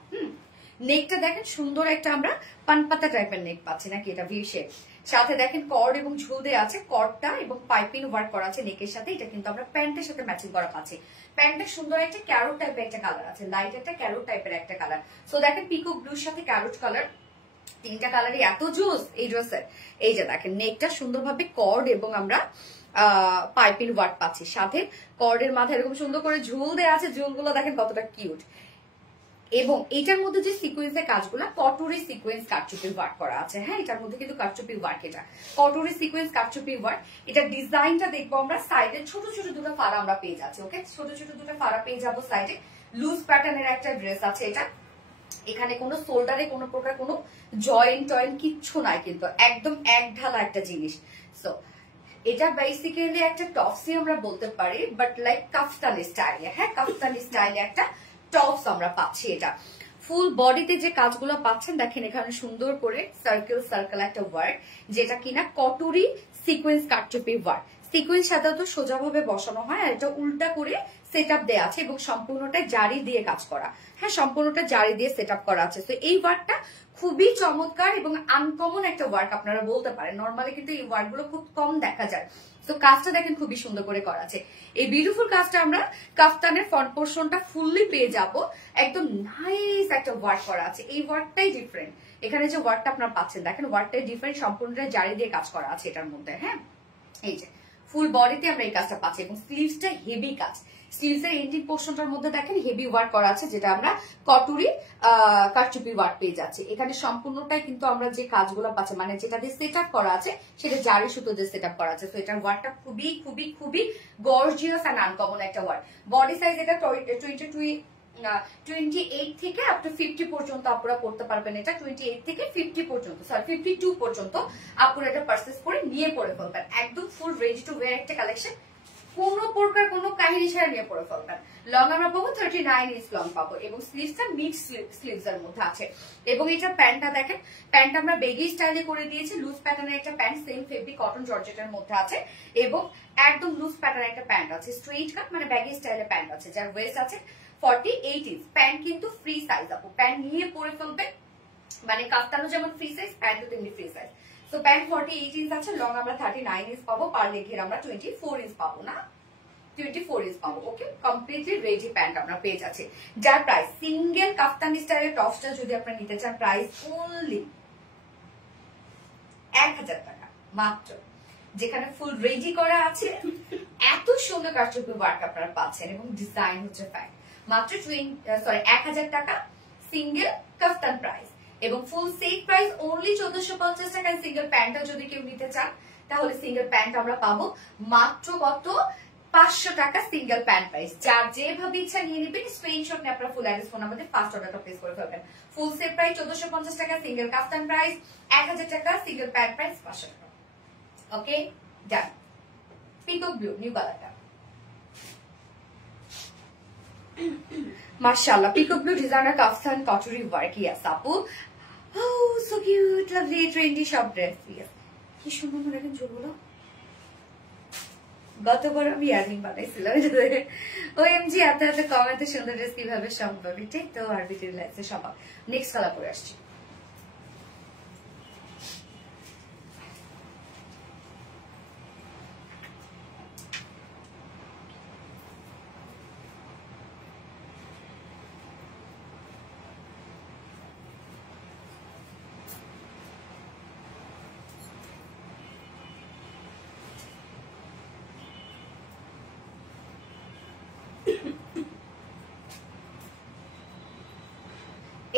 নেকটা দেখেন সুন্দর একটা আমরা পানপাতা টাইপের নেক পাচ্ছি নাকি, এটা ভি শেপ। সাথে দেখেন কর্ড এবং ঝুল দেওয়া আছে, কর্ডটা এবং পাইপিং ওয়ার্ক করা আছে নেকের সাথে। এটা কিন্তু আমরা প্যান্টের সাথে ম্যাচিং করা পাচ্ছি। প্যান্টের সুন্দর একটা ক্যারোট টাইপের একটা কালার আছে, লাইট একটা ক্যারোট টাইপের একটা কালার। সো দেখেন পিকক ব্লুর সাথে ক্যারোট কালার, 3টা কালারই এত জোস এই ড্রেসের। এই যে দেখেন নেকটা সুন্দরভাবে কর্ড এবং আমরা পাইপিং ওয়ার্ক পাচ্ছি, সাথে কর্ডের মাথায় এরকম সুন্দর করে ঝুল দেওয়া আছে। ঝুলগুলো দেখেন কতটা কিউট। এবং এটার মধ্যে যে সিকোয়েন্সের কাজগুলো, কটুরি সিকোয়েন্স কারচুপি ওয়ার্ক করা আছে। হ্যাঁ, এটার মধ্যে কিন্তু কারচুপি ওয়ার্ক, এটা কটুরি সিকোয়েন্স কারচুপি ওয়ার্ক। এটা ডিজাইনটা দেখবো আমরা সাইডে ছোট 2টা ফাড়া আমরা পেয়ে যাচ্ছি। ওকে, ছোট 2টা ফাড়া পেয়ে যাবো সাইডে। লুজ প্যাটার্নের একটা ড্রেস আছে এটা। এখানে কোনো শোল্ডারে কোনো প্রকার কোনো জয়েন্ট কিচ্ছু নাই, কিন্তু একদম এক ঢালা একটা জিনিস। সো এটা বেসিক্যালি একটা টপসই আমরা বলতে পারি, বাট লাইক কাফতান স্টাইলে। হ্যাঁ, কাফতান স্টাইলে একটা টপস আমরা পাচ্ছি। এটা ফুল বডিতে যে কাজগুলো পাচ্ছেন দেখেন, এখানে সুন্দর করে সার্কেল একটা ওয়ার্ক, যেটা কিনা কটুরি সিকোয়েন্স কারচুপি ওয়ার্ক। সিকোয়েন্স সাধারণত সোজাভাবে বসানো হয়, আর এটা উল্টা করে সেট আপ দেওয়া আছে এবং সম্পূর্ণটা জারি দিয়ে কাজ করা। হ্যাঁ, সম্পূর্ণটা জারি দিয়ে সেট আপ করা আছে। তো এই ওয়ার্কটা খুবই চমৎকার এবং আনকমন একটা ওয়ার্ক আপনারা বলতে পারেন। নর্মালি কিন্তু এই ওয়ার্ক গুলো খুব কম দেখা যায়। তো কাজটা দেখেন খুবই সুন্দর করে করা আছে। এই বিউটিফুল কাজটা আমরা কাফতানের ফ্রন্ট পোর্শনটা ফুললি পেয়ে যাব। একদম নাইস একটা ওয়ার্ক করা আছে। এই ওয়ার্কটাই ডিফারেন্ট। এখানে যে ওয়ার্কটা আপনারা পাচ্ছেন দেখেন ওয়ার্কটাই ডিফারেন্ট, সম্পূর্ণটা জারি দিয়ে কাজ করা আছে এটার মধ্যে। হ্যাঁ, এই যে ফুল বডিতে আমরা এই কাজটা পাচ্ছি এবং স্লিভসটা হেভি কাজ। স্লিভসের এন্ডিং পোর্শনটার মধ্যে দেখেন হেভি ওয়ার্ক করা আছে, যেটা আমরা কটুরি কারচুপি ওয়ার্ক পেয়ে যাচ্ছি। এখানে সম্পূর্ণটাই কিন্তু আমরা যে কাজগুলো পাচ্ছি, মানে যেটা দিয়ে সেট আপ করা আছে সেটা জারি সুতো দিয়ে সেট আপ করা আছে। তো এটার ওয়ার্কটা খুবই খুবই খুবই গর্জিয়াস এন্ড আনকমন একটা ওয়ার্ক। বডি সাইজ এটা 28 থেকে আপ টু 50 পর্যন্ত আপনারা করতে পারবেন। এটা 28 থেকে 50 পর্যন্ত, সরি 52 পর্যন্ত আপনারা এটা পারচেজ করে নিয়ে পরে ফেলবেন। একদম ফুল রেডি টু ওয়্যার একটা কালেকশন, কোন প্রকার কোনো কাহিনী ছাড়া নিয়ে পরে ফেলবেন। লং আমরা পাবো 39 ইঞ্চ লং পাবো এবং স্লিভসটা মিড স্লিভস এর মধ্যে আছে। এবং এটা প্যান্টটা দেখেন, প্যান্টটা আমরা বেগি স্টাইলে করে দিয়েছি। লুজ প্যাটার্নের একটা প্যান্ট, সেম ফেব্রিক কটন জর্জেটের মধ্যে আছে এবং একদম লুজ প্যাটার্নের একটা প্যান্ট আছে, স্ট্রেইট কাট মানে ব্যাগি স্টাইলের প্যান্ট আছে, যার ওয়েস্ট আছে 48 ইঞ্চ। প্যান্ট কিন্তু ফ্রি সাইজ, আপু প্যান্ট নিয়ে পরে ফেলবেন, মানে কাফতানও যেমন ফ্রি সাইজ, প্যান্টও তেমনি ফ্রি সাইজ। তো প্যান্ট 48 ইঞ্চ আছে, লং আমরা 39 ইঞ্চ পাবো, পার লেগের আমরা 24 ইঞ্চ পাবো, না 24 ইঞ্চ পাবো। ওকে, কমপ্লিটলি রেডি প্যান্ট আমরা পেয়ে যাচ্ছি, যার প্রাইস সিঙ্গেল কাফতানি স্টাইলের টপসটা যদি আপনারা নিতে চান প্রাইস অনলি 1000 টাকা মাত্র। যেখানে ফুল রেডি করা আছে, এত সুন্দর কারচুপি ওয়ার্ক আপনারা পাচ্ছেন এবং ডিজাইন হচ্ছে ফ্যাক্ট, মাত্র 1000 টাকা সিঙ্গেল কাফতান প্রাইস। এবং ফুল সেট প্রাইস অনলি 1450 টাকা। সিঙ্গেল প্যান্টটা যদি কেউ নিতে চান তাহলে সিঙ্গেল প্যান্ট আমরা পাবো মাত্র কত, 500 টাকা সিঙ্গেল প্যান্ট প্রাইস। যার যেভাবে ইচ্ছা নিয়ে নেবেন, স্ক্রিনশট নিয়ে আপনারা full address phone number first অর্ডারটা প্লেস করে ফেলবেন। ফুল সেট প্রাইস 1450 টাকা, সিঙ্গেল কাফতান প্রাইস 1000 টাকা, সিঙ্গেল প্যান্ট প্রাইস 500 টাকা। ওকে ডান। পিকক ব্লু নিউ কালারটা, মাশাআল্লাহ পিকক ব্লু ডিজাইনার কাফতান কটুরি ওয়ার্ক। ইয়েস আপু, ও সো কিউট, লাভলি, ট্রেন্ডি সব ড্রেস। ইয়েস, কি সুন্দর মনে রাখেন জোগুলো। গতবার আমি ইয়ারিং বানাইছিলাম। ওএমজি, এত এত কম এত সুন্দর ড্রেস কিভাবে সম্ভব? এটাই তো আরবিটি রিল্যাক্সে স্বভাব। নেক্সট কালার পরে আসছি।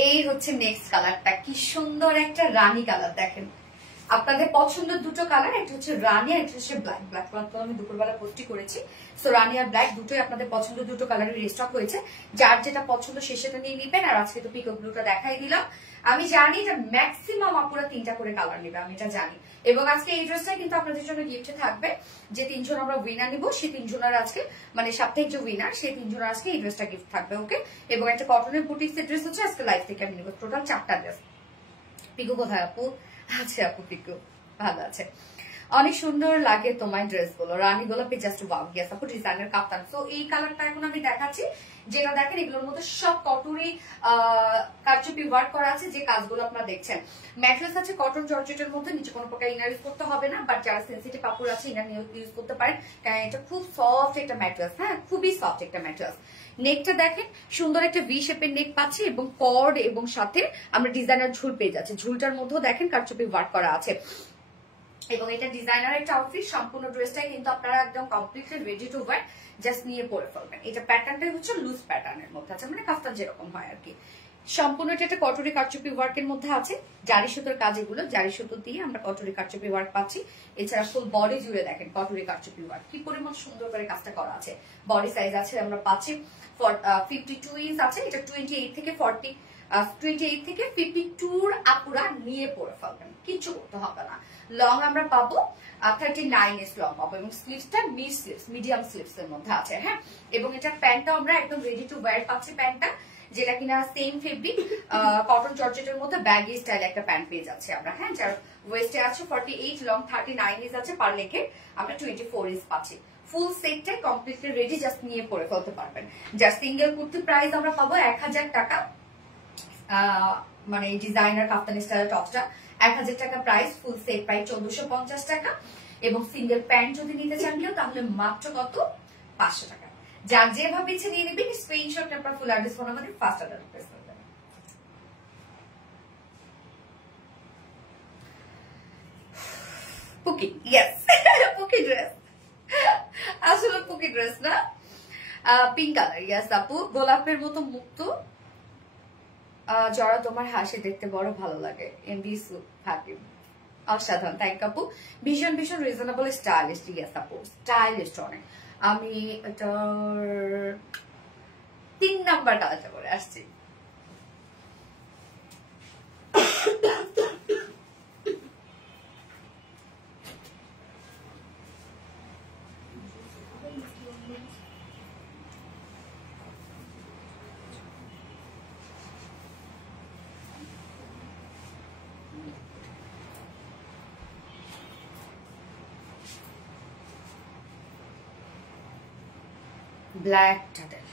এই হচ্ছে নেক্সট কালারটা, কি সুন্দর একটা রানী কালার। দেখেন আপনাদের পছন্দের দুটো কালার, একটা হচ্ছে রানী আর একটা হচ্ছে ব্ল্যাক। ব্ল্যাক কালার তো আমি দুপুরবেলা পোস্টই করেছি। সো রানী আর ব্ল্যাক দুটোই আপনাদের পছন্দের দুটো কালারের রিস্টক হয়েছে। যার যেটা পছন্দ সে সেটা নিয়ে নিবেন। আর আজকে তো পিকক ব্লুটা দেখাই দিলাম। আমি জানি যে ম্যাক্সিমাম আপুরা 3টা করে কালার নেবে, আমি এটা জানি। এবং আজকে এই ড্রেসটা কিন্তু আপনাদের জন্য গিফটে থাকবে। যে 3 জন আমরা উইনার নিব, সেই 3 জনের আজকে, মানে সাপ্তাহিক যে উইনার, সেই 3 জনের আজকে এই ড্রেসটা গিফট থাকবে। ওকে, এবং একটা কটনের বুটিক্সের ড্রেস হচ্ছে আজকে লাইভ থেকে আমি নিব। টোটাল 4টা ড্রেস। পিকু কোথায় আপু? আছে আপু, পিকু ভালো আছে। অনেক সুন্দর লাগে তোমার ড্রেস গুলো, রানী গোলাপি জাস্ট ওয়াও। ইয়েস আপু, ডিজাইনার কাপ্তান। তো এই কালারটা এখন আমি দেখাচ্ছি, যেটা দেখেন এগুলোর মধ্যে সব কটুরি কারচুপি ওয়ার্ক করা আছে। যে কাজগুলো আপনারা দেখছেন, ম্যাট্রেস আছে কটন জর্জেটের মধ্যে, নিচে কোনো প্রকার ইনার ইউজ করতে হবে না। বাট যারা সেন্সিটিভ কাপড় আছে ইনার ইউজ করতে পারেন, কারণ এটা খুব সফট একটা ম্যাট্রেস। হ্যাঁ, খুবই সফট একটা ম্যাট্রেস। নেকটা দেখেন সুন্দর একটা ভি শেপের নেক পাচ্ছি এবং কর্ড এবং সাথে আমরা ডিজাইনার ঝুল পেয়ে যাচ্ছি। ঝুলটার মধ্যেও দেখেন কারচুপি ওয়ার্ক করা আছে। এবং এটা ডিজাইনার একটা আউটফিট। সম্পূর্ণ ড্রেসটাই কিন্তু আপনারা একদম completely ready to wire, just নিয়ে পরে ফেলবেন। এটা প্যাটার্নটাই হচ্ছে লুজ প্যাটার্নের মধ্যে আছে, মানে কাফতান যেরকম হয় আর কি। সম্পূর্ণ এটা একটা কটরি কারচুপি ওয়ার্কের মধ্যে আছে। জারি সুতোর কাজ, এগুলো জারি সুতো দিয়ে আমরা কটরি কারচুপি ওয়ার্ক পাচ্ছি। এছাড়া ফুল বডি জুড়ে দেখেন কটরি কারচুপি ওয়ার্ক, কি পরিমাণ সুন্দর করে কাজটা করা আছে। বডি সাইজ আছে আমরা পাচ্ছি 52 ইঞ্চ আছে। এটা 28 থেকে 52 আপুরা নিয়ে পরে ফেলবেন, কিচ্ছু করতে হবে না। লং আমরা পাবো 39 ইঞ্চ লং পাবো এবং স্লিভসটা মিড স্লিভস, মিডিয়াম স্লিভস এর মধ্যে আছে। হ্যাঁ, এবং এটা প্যান্টটা আমরা একদম রেডি টু ওয়্যার পাচ্ছি। প্যান্টটা যেটা কিনা সেম ফেব্রিক কটন জর্জেটের মধ্যে ব্যাগি স্টাইল একটা প্যান্ট পেয়ে যাচ্ছে আমরা। হ্যাঁ, যার ওয়েস্টে আছে 48, লং 39 ইঞ্চ আছে, পার লেগে আমরা 24 ইঞ্চ পাচ্ছি। ফুল সেটটা কমপ্লিটলি রেডি, জাস্ট নিয়ে পরে ফেলতে পারবেন। যার সিঙ্গেল কুর্তি প্রাইস আমরা পাবো 1000 টাকা, মানে ডিজাইনার কাপ্তানি স্টাইলের টপটা 1000 টাকা প্রাইস, ফুল সেট প্রাইস 1450 টাকা। এবং সিঙ্গেল প্যান্ট যদি নিতে চান কেউ তাহলে মাত্র কত 500 টাকা। যার যেভাবে ইচ্ছে নিয়ে নেবেন, স্ক্রিনশট আপনার full address phone number first order press করবেন। পুকি, ইয়েস পুকি ড্রেস, আসলে পুকি ড্রেস না, পিঙ্ক কালার, ইয়াস আপু। গোলাপের মতো মুক্ত জরা তোমার হাসি দেখতে বড় ভালো লাগে, এমডি হাকিম, অসাধারণ, থ্যাংক আপু। ভীষণ ভীষণ রিজনেবল, স্টাইলিশ, ইয়াস আপু স্টাইলিশ অনেক। আমি এটার 3 নাম্বার কালারটা করে আসছি। ব্ল্যাক টাটেল,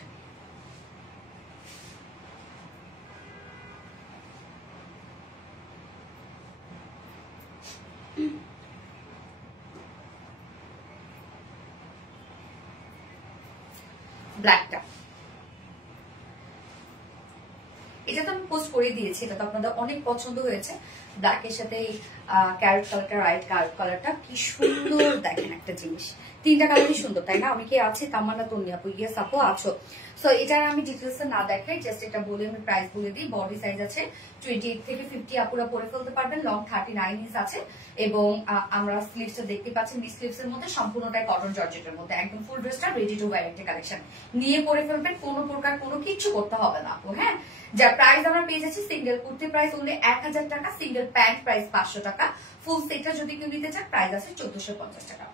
ব্ল্যাকটা এটা তো আমি পোস্ট করে দিয়েছি, এটা তো আপনাদের অনেক পছন্দ হয়েছে। ব্ল্যাকের সাথে ক্যারট কালারটা, রাইট ক্যারট কালারটা কি সুন্দর দেখেন একটা জিনিস, 3টা কালারই সুন্দর তাই না? আমি কি আছি তামান্না তন্নি আপু, ইয়েস আপু আছো। সো এটা আমি ডিটেলস না দেখাই, জাস্ট এটা বলে আমি প্রাইস বলে দিই। বডি সাইজ আছে 28 থেকে 50, আপুরা পরে ফেলতে পারবেন। লং 39 ইঞ্চ আছে এবং আমরা স্লিভসটা দেখতে পাচ্ছি মিড স্লিভস এর মধ্যে, সম্পূর্ণটাই কটন জর্জেটের মধ্যে, একদম ফুল ড্রেসটা রেডি টু ওয়্যার একটা কালেকশন। নিয়ে পরে ফেলবেন, কোনো প্রকার কোনো কিছু করতে হবে না আপু। হ্যাঁ, যার প্রাইস আমরা পেয়ে যাচ্ছি সিঙ্গেল কুর্তি প্রাইস অনলি 1000 টাকা, সিঙ্গেল প্যান্ট প্রাইস 500 টাকা, ফুল সেটটা যদি কেউ নিতে চান প্রাইস আছে 1450 টাকা।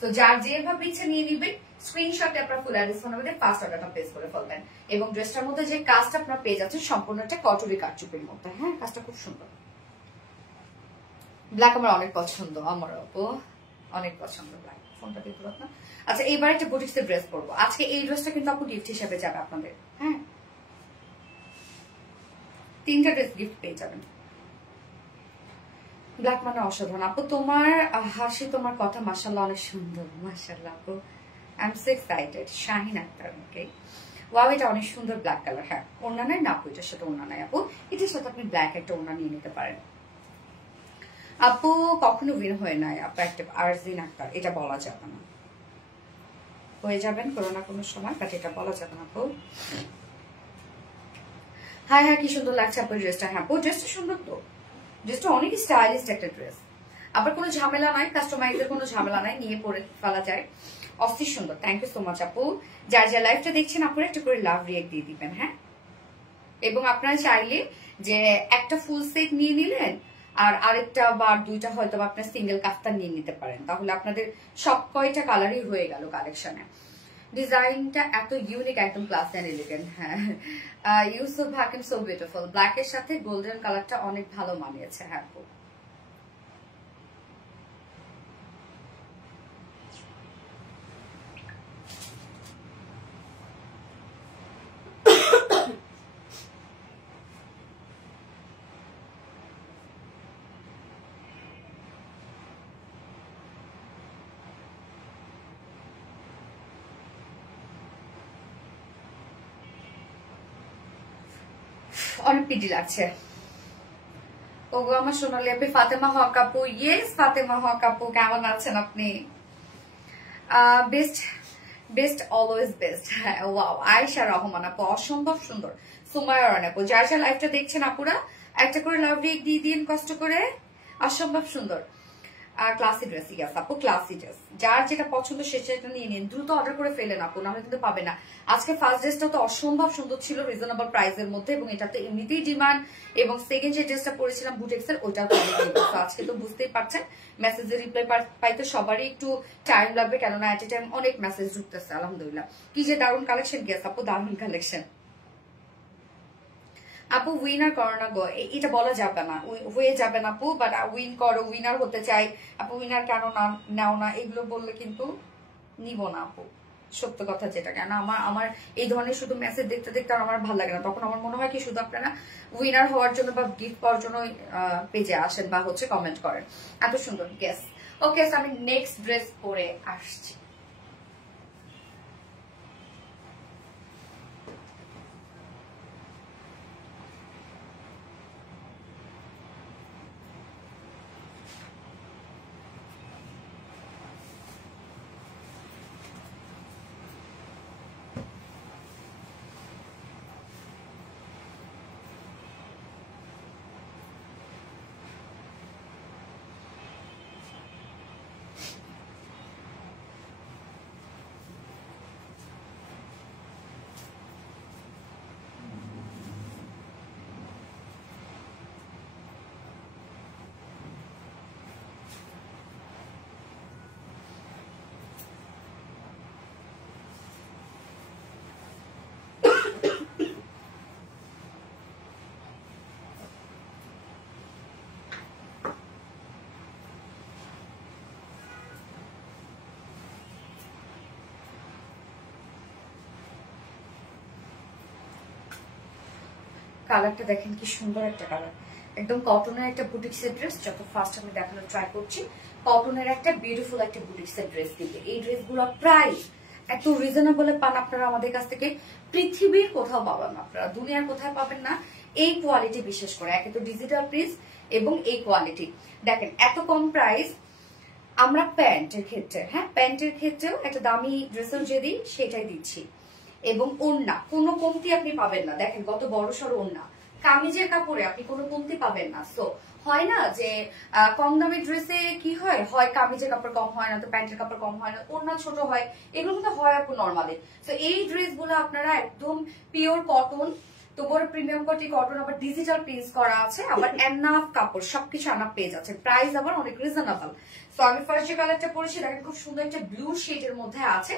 তো যার যেভাবে ইচ্ছা নিয়ে নিবেন, স্ক্রিনশটে আপনার ফুল অ্যাড্রেস ফোন নাম্বারে ফার্স্ট অর্ডারটা প্লেস করে ফেলবেন। এবং ড্রেসটার মধ্যে যে কাজটা আপনার পেয়ে যাচ্ছেন সম্পূর্ণ একটা কটরি কারচুপির মধ্যে। হ্যাঁ, কাজটা খুব সুন্দর। ব্ল্যাক আমার অনেক পছন্দ, আমার আপু অনেক পছন্দ ব্ল্যাক। ফোনটা দেখতে পাচ্ছেন। আচ্ছা, এইবার একটা বুটিক্সের ড্রেস পরবো আজকে। এই ড্রেসটা কিন্তু আপু গিফট হিসেবে যাবে আপনাদের। হ্যাঁ, 3টা ড্রেস গিফট পেয়ে যাবেন। ব্ল্যাক মানে অসাধারণ আপু, তোমার হাসি, তোমার কথা মাশাআল্লাহ অনেক সুন্দর, মাশাআল্লাহ আপু, I am so excited. Shahin Akter, okay wow, এটা অনেক সুন্দর ব্ল্যাক কালার। হ্যাঁ, ওড়না নাই না আপু, এটার সাথে ওড়না নাই আপু, এটার সাথে আপনি ব্ল্যাক একটা ওড়না নিয়ে নিতে পারেন আপু। কখনো উইন হয়ে নাই আপু অ্যাক্টিভ আরজিন আক্তার, এটা বলা যাবে না, হয়ে যাবেন কোনো না কোনো সময়, বাট এটা বলা যাবে না আপু। হ্যাঁ হ্যাঁ, কি সুন্দর লাগছে আপু ড্রেসটা। হ্যাঁ আপু, ড্রেসটা সুন্দর তো, ড্রেসটা অনেক স্টাইলিশ একটা ড্রেস। আবার কোনো ঝামেলা নাই, কাস্টমাইজের কোনো ঝামেলা নাই, নিয়ে পরে ফেলা যায়, অস্থির সুন্দর। থ্যাংক ইউ সো মাচ আপু। যার যা লাইভটা দেখছেন আপনারা একটা করে লাভ রিয়েক্ট দিয়ে দিবেন। হ্যাঁ, এবং আপনারা চাইলে যে একটা ফুল সেট নিয়ে নিলেন আর আরেকটা বা 2টা হয়তো আপনার সিঙ্গেল কাফতান নিয়ে নিতে পারেন, তাহলে আপনাদের সব কয়টা কালারই হয়ে গেল কালেকশনে। ডিজাইনটা এত ইউনিক, একদম ক্লাস এন্ড এলিগেন্ট। হ্যাঁ, ইউসুফ হাকিম সো বিউটিফুল, ব্ল্যাকের সাথে গোল্ডেন কালারটা অনেক ভালো মানিয়েছে। হ্যাঁ আপু, অনেক পিটি লাগছে। ওগো আমার সোনালি আপনি, ফাতেমা হক আপু, ইয়েস ফাতেমা হক আপু, কেমন আছেন আপনি? Best best always best. হ্যাঁ, ওয়াও, আয়েশা রহমান আপু অসম্ভব সুন্দর। সুমায়া রান আপু, যার যা লাইভটা দেখছেন আপুরা একটা করে লাভ রিয়েক্ট দিয়ে দিন কষ্ট করে, অসম্ভব সুন্দর। ক্লাসি ড্রেস, ইয়াস আপু ক্লাসি ড্রেস, যার যেটা পছন্দ সেটা নিয়ে নিন, দ্রুত অর্ডার করে ফেলেন আপু, নাহলে কিন্তু পাবে না। আজকে ফার্স্ট ড্রেসটা তো অসম্ভব সুন্দর ছিল রিজনেবল প্রাইসের মধ্যে, এবং এটা তো এমনিতেই ডিমান্ড, এবং সেকেন্ড যে ড্রেসটা পরেছিলাম বুটেক্সের ওটাও তো অনেক ডিমান্ড। তো আজকে তো বুঝতেই পারছেন মেসেজের রিপ্লাই পাইতে সবারই একটু টাইম লাগবে, কেননা এট এ টাইম অনেক মেসেজ ঢুকতেছে। আলহামদুলিল্লাহ, কি যে দারুণ কালেকশন, ইয়াস আপু দারুণ কালেকশন। আপু উইনার করো না গো, এটা বলা যাবে না, হয়ে যাবে না আপু, বাট উইন করো, উইনার হতে চাই আপু, উইনার কেন নাও না, এগুলো বললে কিন্তু নিব না আপু, সত্য কথা যেটা। কেন আমার এই ধরনের শুধু মেসেজ দেখতে দেখতে আমার ভালো লাগে না, তখন আমার মনে হয় কি শুধু আপনারা উইনার হওয়ার জন্য বা গিফট পাওয়ার জন্য পেজে আসেন বা হচ্ছে কমেন্ট করেন। এত সুন্দর গেস। ওকে, আমি নেক্সট ড্রেস পরে আসছি। কালারটা দেখেন কি সুন্দর একটা কালার, একদম কটনের একটা বুটিক্সের ড্রেস। যত ফাস্ট আমি দেখানোর ট্রাই করছি, কটনের একটা বিউটিফুল একটা বুটিক্সের ড্রেস দিকে। এই ড্রেসগুলো প্রাইস এত রিজনেবল পান আপনারা আমাদের কাছ থেকে, পৃথিবীর কোথাও পাবেন না, আপনারা দুনিয়ার কোথায় পাবেন না। এই কোয়ালিটি বিশেষ করে, একে তো ডিজিটাল প্রিন্ট এবং এই কোয়ালিটি দেখেন এত কম প্রাইস। আমরা প্যান্টের ক্ষেত্রে, হ্যাঁ প্যান্টের ক্ষেত্রেও একটা দামি ড্রেসেও যে দিই সেটাই দিচ্ছি। এবং ওড়না কোনো কমতি আপনি পাবেন না, দেখেন কত বড় সড়ো ওড়না। কামিজের কাপড়ে আপনি কোনো কমতি পাবেন না। সো হয় না যে কম দামি ড্রেসে কি হয়, হয় কামিজের কাপড় কম হয় না, তো প্যান্টের কাপড় কম হয় না, ওড়না ছোট হয়, এগুলো কিন্তু হয় আপু নর্মালি। তো এই ড্রেসগুলো আপনারা একদম পিওর কটন, তো বড় প্রিমিয়াম কোয়ালিটি কটন, আবার ডিজিটাল প্রিন্ট করা আছে, আবার এনাফ কাপড়, সবকিছু এনাফ পেয়ে যাচ্ছে, প্রাইস আবার অনেক রিজনেবল। তো আমি ফার্স্ট যে কালারটা পরেছি দেখেন খুব সুন্দর একটা ব্লু শেডের মধ্যে আছে।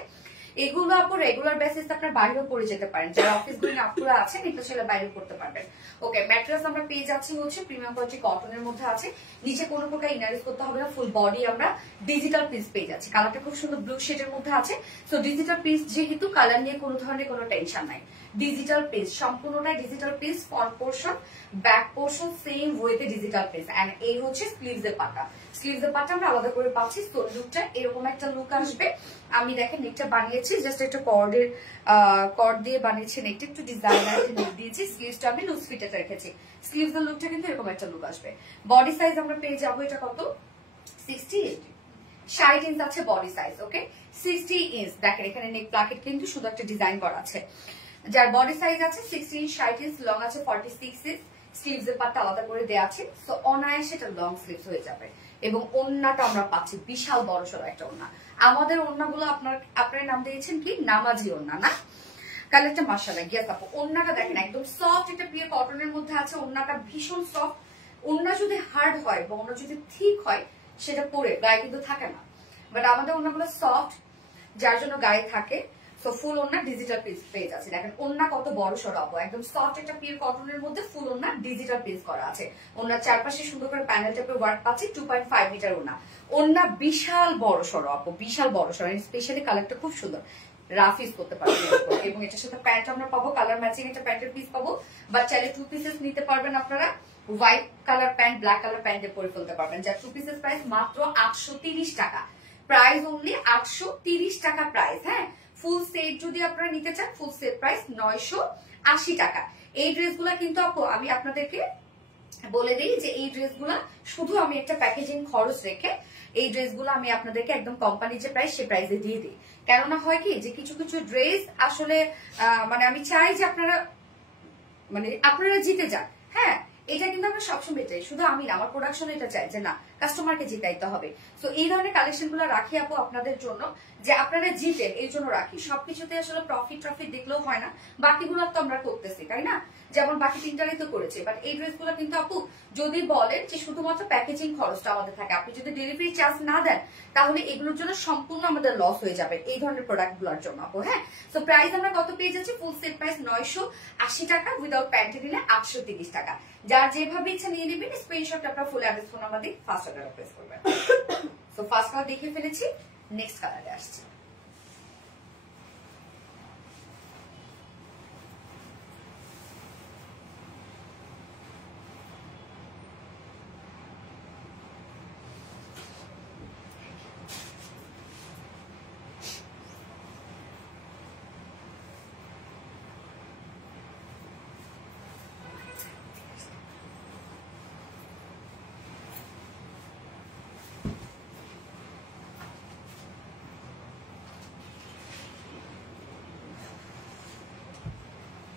এগুলো আপু রেগুলার বেসিস আপনার বাইরেও পরে যেতে পারেন, যারা অফিস গোয়িং আপুরা আছেন এটা সেটা বাইরেও করতে পারবেন। ওকে, ম্যাট্রেস আমরা পেয়ে যাচ্ছি হচ্ছে প্রিমিয়াম কোয়ালিটি কটনের মধ্যে আছে, নিচে কোনো প্রকার ইনার ইউজ করতে হবে না, ফুল বডি আমরা ডিজিটাল পিস পেয়ে যাচ্ছি। কালারটা খুব সুন্দর ব্লু শেডের মধ্যে আছে। সো ডিজিটাল পিস যেহেতু কালার নিয়ে কোনো ধরনের কোনো টেনশন নাই, ডিজিটাল পিস সম্পূর্ণটাই digital piece, front portion back portion same ওয়েতে ডিজিটাল পিস। এন্ড এই হচ্ছে স্লিভস এর পাটা, স্লিভস এর পাটা আমরা আলাদা করে পাচ্ছি। তো লুকটা এরকম একটা লুক আসবে। আমি দেখেন নেকটা বানিয়েছি জাস্ট একটা কর্ড দিয়ে বানিয়েছি নেকটা, একটু ডিজাইনার একটা নেক দিয়েছি, স্লিভসটা আমি লুজ ফিটেড রেখেছি। স্লিভস এর লুকটা কিন্তু এরকম একটা লুক আসবে। বডি সাইজ আমরা পেয়ে যাবো এটা কত 60 ইঞ্চ আছে বডি সাইজ। ওকে 60 ইঞ্চ, দেখেন এখানে নেক প্লাকেট কিন্তু শুধু একটা ডিজাইন করা আছে। যার বডি সাইজ আছে 60 ইঞ্চ, 60 ইঞ্চ, লং আছে 46 ইঞ্চ, স্লিভস এর পাটটা আলাদা করে দেওয়া আছে। সো অনায়াসে এটা লং স্লিভস হয়ে যাবে। এবং ওন্নাটা আমরা পাচ্ছি বিশাল বড় সড়ো একটা ওন্না। আমাদের ওন্নাগুলো আপনার নাম দিয়েছেন কি নামাজি ওন্না না? কালারটা মাশাআল্লাহ গিয়া আপু, ওন্নাটা দেখেন একদম সফট, এটা পিওর কটনের মধ্যে আছে, ওন্নাটা ভীষণ সফট। ওন্না যদি হার্ড হয় বা ওন্না যদি থিক হয় সেটা পরে গায়ে কিন্তু থাকে না, বাট আমাদের ওন্নাগুলো সফট যার জন্য গায়ে থাকে। সো ফুল ওন্না ডিজিটাল পিস পেজ আছে, দেখেন ওন্না কত বড় সড়ো আপু, একদম সফট একটা পিওর কটনের মধ্যে ফুল ওন্না ডিজিটাল পিস করা আছে। ওন্নার চারপাশে সুন্দর করে প্যানেল টাইপের ওয়ার্ক পাচ্ছি, 2.5 মিটার ওন্না। ওন্না বিশাল বড় সড়ো আপু, বিশাল বড় সড়ো, স্পেশালি কালারটা খুব সুন্দর, রাফ ইউজ করতে পারবেন। এবং এটার সাথে প্যান্ট আমরা পাবো, কালার ম্যাচিং একটা প্যান্টের পিস পাবো, বা চাইলে 2 পিসেস নিতে পারবেন আপনারা, white colour pant black colour প্যান্টে পরে ফেলতে পারবেন। যার 2 পিসেস প্রাইস মাত্র 830 টাকা, প্রাইস অনলি 830 টাকা প্রাইস। হ্যাঁ, ফুল সেট যদি আপনারা নিতে চান ফুল সেট প্রাইস 980 টাকা। এই ড্রেসগুলা কিন্তু আপু আমি আপনাদেরকে বলে দিই যে এই ড্রেসগুলা শুধু আমি একটা প্যাকেজিং খরচ রেখে এই ড্রেসগুলো আমি আপনাদেরকে একদম কোম্পানির যে প্রাইস সে প্রাইসে দিয়ে দিই। কেননা হয় কি যে কিছু কিছু ড্রেস আসলে মানে আমি চাই যে আপনারা জিতে যান। হ্যাঁ, এটা কিন্তু আমরা সবসময় চাই, শুধু আমি না, আমার প্রোডাকশন এটা চাই যে না কাস্টমারকে জিতাইতে হবে। তো এই ধরনের কালেকশন গুলো রাখি আপু আপনাদের জন্য, যে আপনারা জিতেন এই জন্য রাখি। সবকিছুতে আসলে প্রফিট দেখলেও হয় না, বাকিগুলো তো আমরা করতেছি তাই না, যেমন বাকি তিনটারই তো করেছে। বাট এই ড্রেসগুলো কিন্তু আপু যদি বলেন যে শুধুমাত্র প্যাকেজিং খরচটা আমাদের থাকে, আপনি যদি ডেলিভারি চার্জ না দেন তাহলে এগুলোর জন্য সম্পূর্ণ আমাদের লস হয়ে যাবে এই ধরনের প্রোডাক্ট গুলোর জন্য আপু। হ্যাঁ, তো প্রাইস আমরা কত পেয়ে যাচ্ছি, ফুল সেট প্রাইস 980 টাকা, উইদাউট প্যান্টে নিলে 830 টাকা। যার যেভাবে ইচ্ছা নিয়ে নেবেন, স্ক্রিনশট আপনার ফুল অ্যাড্রেস ফোন নাম্বার দিয়ে ফার্স্ট অর্ডার প্লেস করবেন। সো ফার্স্ট কালার দেখে ফেলেছি, নেক্সট কালারে আসছি।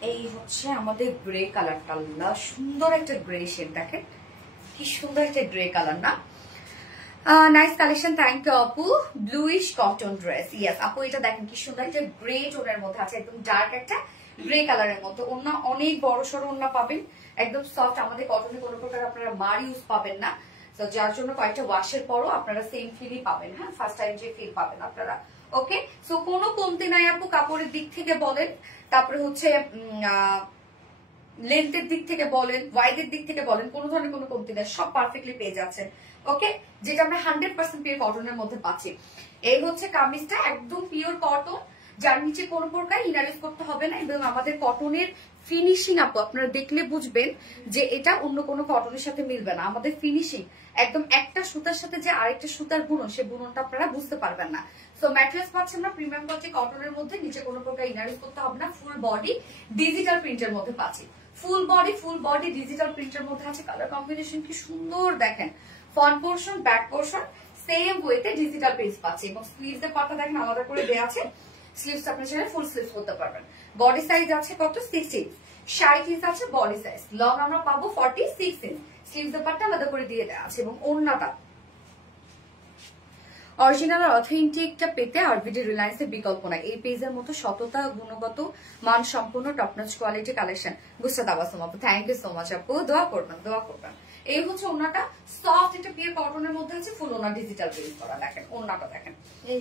এই হচ্ছে আমাদের গ্রে কালারটা, সুন্দর একটা গ্রে শেড, দেখেন কি সুন্দর একটা গ্রে কালার না? নাইস কালেকশন, থ্যাংক ইউ আপু। ব্লুইশ কটন ড্রেস, ইয়েস আপু এটা দেখেন কি সুন্দর একটা গ্রে টোনের মধ্যে আছে, একদম ডার্ক একটা গ্রে কালারের মধ্যে। ওড়না অনেক বড় সড়ো ওড়না পাবেন, একদম সফট। আমাদের কটনে কোনো প্রকার আপনারা মার ইউজ পাবেন না, তো যার জন্য কয়েকটা ওয়াশের পরও আপনারা সেম ফিলই পাবেন। হ্যাঁ, ফার্স্ট টাইম যে ফিল পাবেন আপনারা। ওকে, সো কোনো কমতি নাই আপু, কাপড়ের দিক থেকে বলেন, তারপরে হচ্ছে লেন্থের দিক থেকে বলেন, ওয়াইডের দিক থেকে বলেন, কোনো ধরনের কোনো কমতি নেই, সব পারফেক্টলি পেয়ে যাচ্ছেন। ওকে, যেটা আমরা 100% পিওর কটনের মধ্যে পাচ্ছি। এই হচ্ছে কামিজটা, একদম পিওর কটন, যার নিচে কোনো প্রকার ইনার ইউজ করতে হবে না। এবং আমাদের কটনের ফিনিশিং আপু আপনারা দেখলে বুঝবেন যে এটা অন্য কোনো কটনের সাথে মিলবে না। আমাদের ফিনিশিং একদম একটা সুতার সাথে যে আরেকটা সুতার বুনন, সে বুননটা আপনারা বুঝতে পারবেন না। সো ম্যাটেরিয়ালস পাচ্ছেন না প্রিমিয়াম কোয়ালিটি কটনের মধ্যে, নিচে কোনো প্রকার ইনার ইউজ করতে হবে না। ফুল বডি ডিজিটাল প্রিন্টের মধ্যে পাচ্ছি, ফুল বডি ডিজিটাল প্রিন্টের মধ্যে আছে। কালার কম্বিনেশন কি সুন্দর দেখেন, front portion back portion same ওয়েতে ডিজিটাল প্রিন্ট পাচ্ছি। এবং স্লিভস এর পাতা দেখেন আলাদা করে দেওয়া আছে, স্লিভস আপনি চাইলে ফুল স্লিভস করতে পারবেন। বডি সাইজ আছে কত, 60, 60 ইঞ্চ আছে বডি সাইজ। লং আমরা পাবো 46 ইঞ্চ, স্লিভস এর পাতা আলাদা করে দিয়ে দেওয়া আছে। এবং ওড়নাটা অরিজিনাল আর অথেন্টিকটা পেতে আরবিডি রিলায়েন্সের বিকল্প নাই। এই পেজের মতো সততা, গুণগত মান সম্পূর্ণ টপনচ কোয়ালিটি কালেকশন। বুঝতে তাবাসুম আপু, থ্যাংক ইউ সো মাচ আপু, দোয়া করবেন দোয়া করবেন। এই হচ্ছে ওনাটা, সফট একটা পিওর কটনের মধ্যে আছে, ফুল ওনা ডিজিটাল প্রিন্ট করা। দেখেন ওনাটা দেখেন,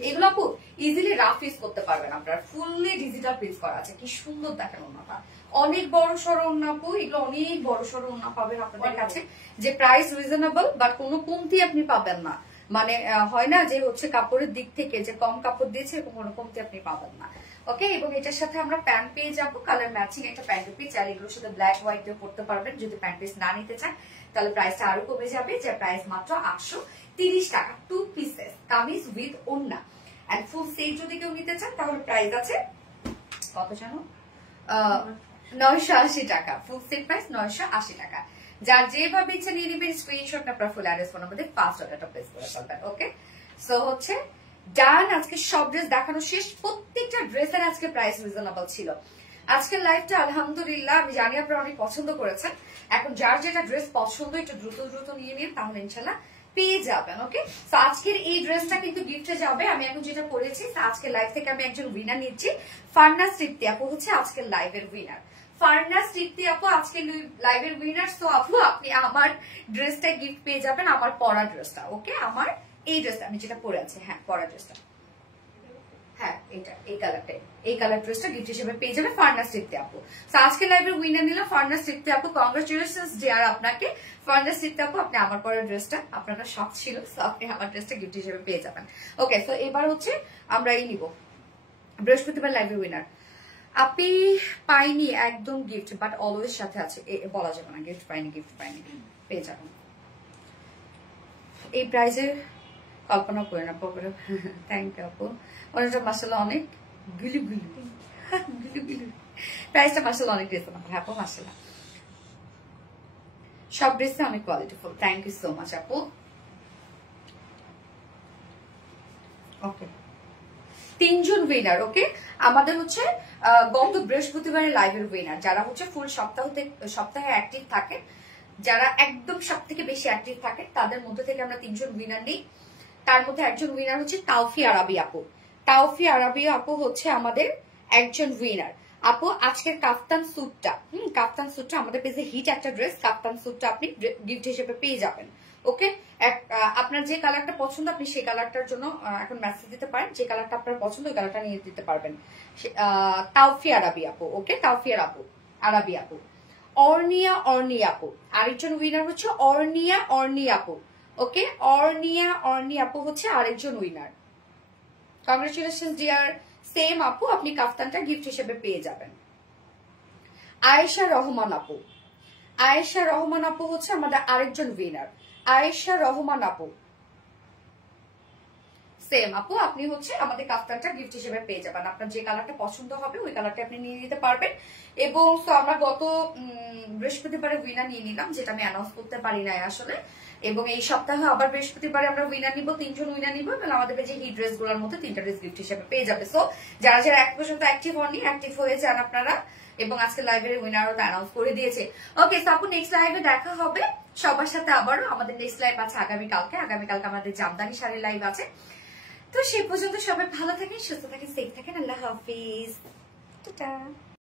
এগুলো আপু ইজিলি রাফ ইউজ করতে পারবেন আপনারা, ফুললি ডিজিটাল প্রিন্ট করা আছে। কি সুন্দর দেখেন ওনাটা, অনেক বড় সড়ো ওনা আপু, এগুলো অনেক বড় সড়ো ওনা পাবেন আপনাদের কাছে, যে প্রাইস রিজনেবল বাট কোনো কমতি আপনি পাবেন না। মানে হয় না যে হচ্ছে কাপড়ের দিক থেকে যে কম কাপড় দিয়েছে এরকম কোনো কমতি আপনি পাবেন না। ওকে, এবং এটার সাথে আমরা প্যান্ট পেয়ে যাবো, কালার ম্যাচিং একটা প্যান্ট পিস। আর এগুলোর সাথে ব্ল্যাক হোয়াইট পড়তে পারবেন। যদি প্যান্ট পিস না নিতে চান তাহলে প্রাইসটা আরো কমে যাবে, যে প্রাইস মাত্র 830 টাকা, 2 পিসেস কামিজ উইথ ওড়না। এন্ড ফুল সেট যদি কেউ নিতে চান তাহলে প্রাইস আছে কত জানো, 980 টাকা। ফুল সেট প্রাইস 980 টাকা। যার যেভাবে ইচ্ছা নিয়ে নিবেন, স্ক্রিনশট আপনার ফুল অ্যাড্রেস ফোন আমাদের 5 টাকাটা প্লেস করে ফেলবেন। ওকে, সো হচ্ছে ডান। আজকে সব ড্রেস দেখানো শেষ, প্রত্যেকটা ড্রেসের আজকে প্রাইস রিজনেবল ছিল। আজকের লাইভটা আলহামদুলিল্লাহ আমি জানি আপনারা অনেক পছন্দ করেছেন। এখন যার যেটা ড্রেস পছন্দ একটু দ্রুত নিয়ে নিন, তাহলে ইনশাল্লাহ পেয়ে যাবেন। ওকে, তো আজকের এই ড্রেসটা কিন্তু গিফটে যাবে। আমি এখন যেটা করেছি, আজকের লাইভ থেকে আমি একজন উইনার নিচ্ছি। ফারনাস তৃপ্তি আপু হচ্ছে আজকের লাইভের উইনার। ফারনাস তৃপ্তি আপু আজকের লাইভের উইনার। সো আপু আপনি আমার ড্রেসটা গিফট পেয়ে যাবেন, আমার পরা ড্রেসটা। ওকে, আমার এই ড্রেসটা আমি যেটা পরে আছি, হ্যাঁ পরা ড্রেসটা, হ্যাঁ এটা এই কালার ড্রেসটা গিফট হিসেবে পেয়ে যাবে ফারনাস তৃপ্তি আপু। তো আজকে লাইভের উইনার নিলাম ফারনাস তৃপ্তি আপু, কংগ্রাচুলেশনস ডিয়ার আপনাকে ফারনাস তৃপ্তি আপু। আপনি আমার পরের ড্রেসটা, আপনার শখ ছিল, তো আপনি আমার ড্রেসটা গিফট হিসেবে পেয়ে যাবেন। ওকে, তো এবার হচ্ছে আমরা এই নিব বৃহস্পতিবার লাইভের উইনার। আপনি পাইনি একদম গিফট, বাট অলওয়েজ সাথে আছে, বলা যাবে না গিফট পাইনি পেয়ে যাবেন। এই প্রাইজের কল্পনা করে না পরে। থ্যাংক ইউ আপু, ওনাটা মাসাল্লাহ অনেক গুলি প্রাইসটা মাসাল্লাহ অনেক রিজনেবল। হ্যাঁ আপু মাসাল্লাহ সব ড্রেসে অনেক কোয়ালিটিফুল। থ্যাংক ইউ সো মাচ আপু। ওকে, 3 জন উইনার। ওকে, আমাদের হচ্ছে গত বৃহস্পতিবারের লাইভের উইনার, যারা হচ্ছে ফুল সপ্তাহে অ্যাক্টিভ থাকে, যারা একদম সব থেকে বেশি অ্যাক্টিভ থাকে, তাদের মধ্যে থেকে আমরা 3 জন উইনার নিই। তার মধ্যে একজন উইনার হচ্ছে তাওফি আরাবি আপু। তাওফি আরাবি আপু হচ্ছে আমাদের একজন উইনার। আপু আজকের কাফতান স্যুটটা আমাদের পেজে হিট একটা ড্রেস, কাফতান স্যুটটা আপনি গিফট হিসেবে পেয়ে যাবেন। ওকে, আপনার যে কালারটা পছন্দ আপনি সেই কালারটার জন্য এখন মেসেজ দিতে পারেন, যে কালারটা আপনার পছন্দ ওই কালারটা নিয়ে দিতে পারবেন। তাওফি আরাবি আপু। ওকে, তাওফি আরাবি আপু। অর্নিয়া আপু আরেকজন উইনার হচ্ছে অর্নিয়া আপু। ওকে, অর্নিয়া আপু হচ্ছে আরেকজন উইনার। কংগ্রেচুলেশন ডিয়ার সেম আপু, আপনি কাফতানটা গিফট হিসেবে পেয়ে যাবেন। আয়েশা রহমান আপু হচ্ছে আমাদের আরেকজন উইনার। আয়েশা রহমান আপু সেম আপু, আপনি হচ্ছে আমাদের কাফতানটা গিফট হিসেবে পেয়ে যাবেন। আপনার যে কালারটা পছন্দ হবে ওই কালারটা আপনি নিয়ে নিতে পারবেন। এবং আমরা গত বৃহস্পতিবারে উইনার নিয়ে নিলাম, যেটা আমি অ্যানাউন্স করতে পারি নাই আসলে। এবং এই সপ্তাহে আবার বৃহস্পতিবারে আমরা উইনার নিব, 3 জন উইনার নিব, এবং আমাদের পেজে এই ড্রেস গুলোর মধ্যে 3টা ড্রেস গিফট হিসেবে পেয়ে যাবে। সো যারা এক পর্যন্ত অ্যাক্টিভ হননি, অ্যাক্টিভ হয়ে যান আপনারা। এবং আজকে লাইভের উইনারও অ্যানাউন্স করে দিয়েছে। ওকে আপু নেক্সট লাইভে দেখা হবে সবার সাথে আবারও। আমাদের নেক্সট লাইভ আছে আগামীকালকে আমাদের জামদানি শাড়ির লাইভ আছে। তো সেই পর্যন্ত সবাই ভালো থাকেন, সুস্থ থাকেন, সেফ থাকেন। আল্লাহ হাফিজ। টাটা।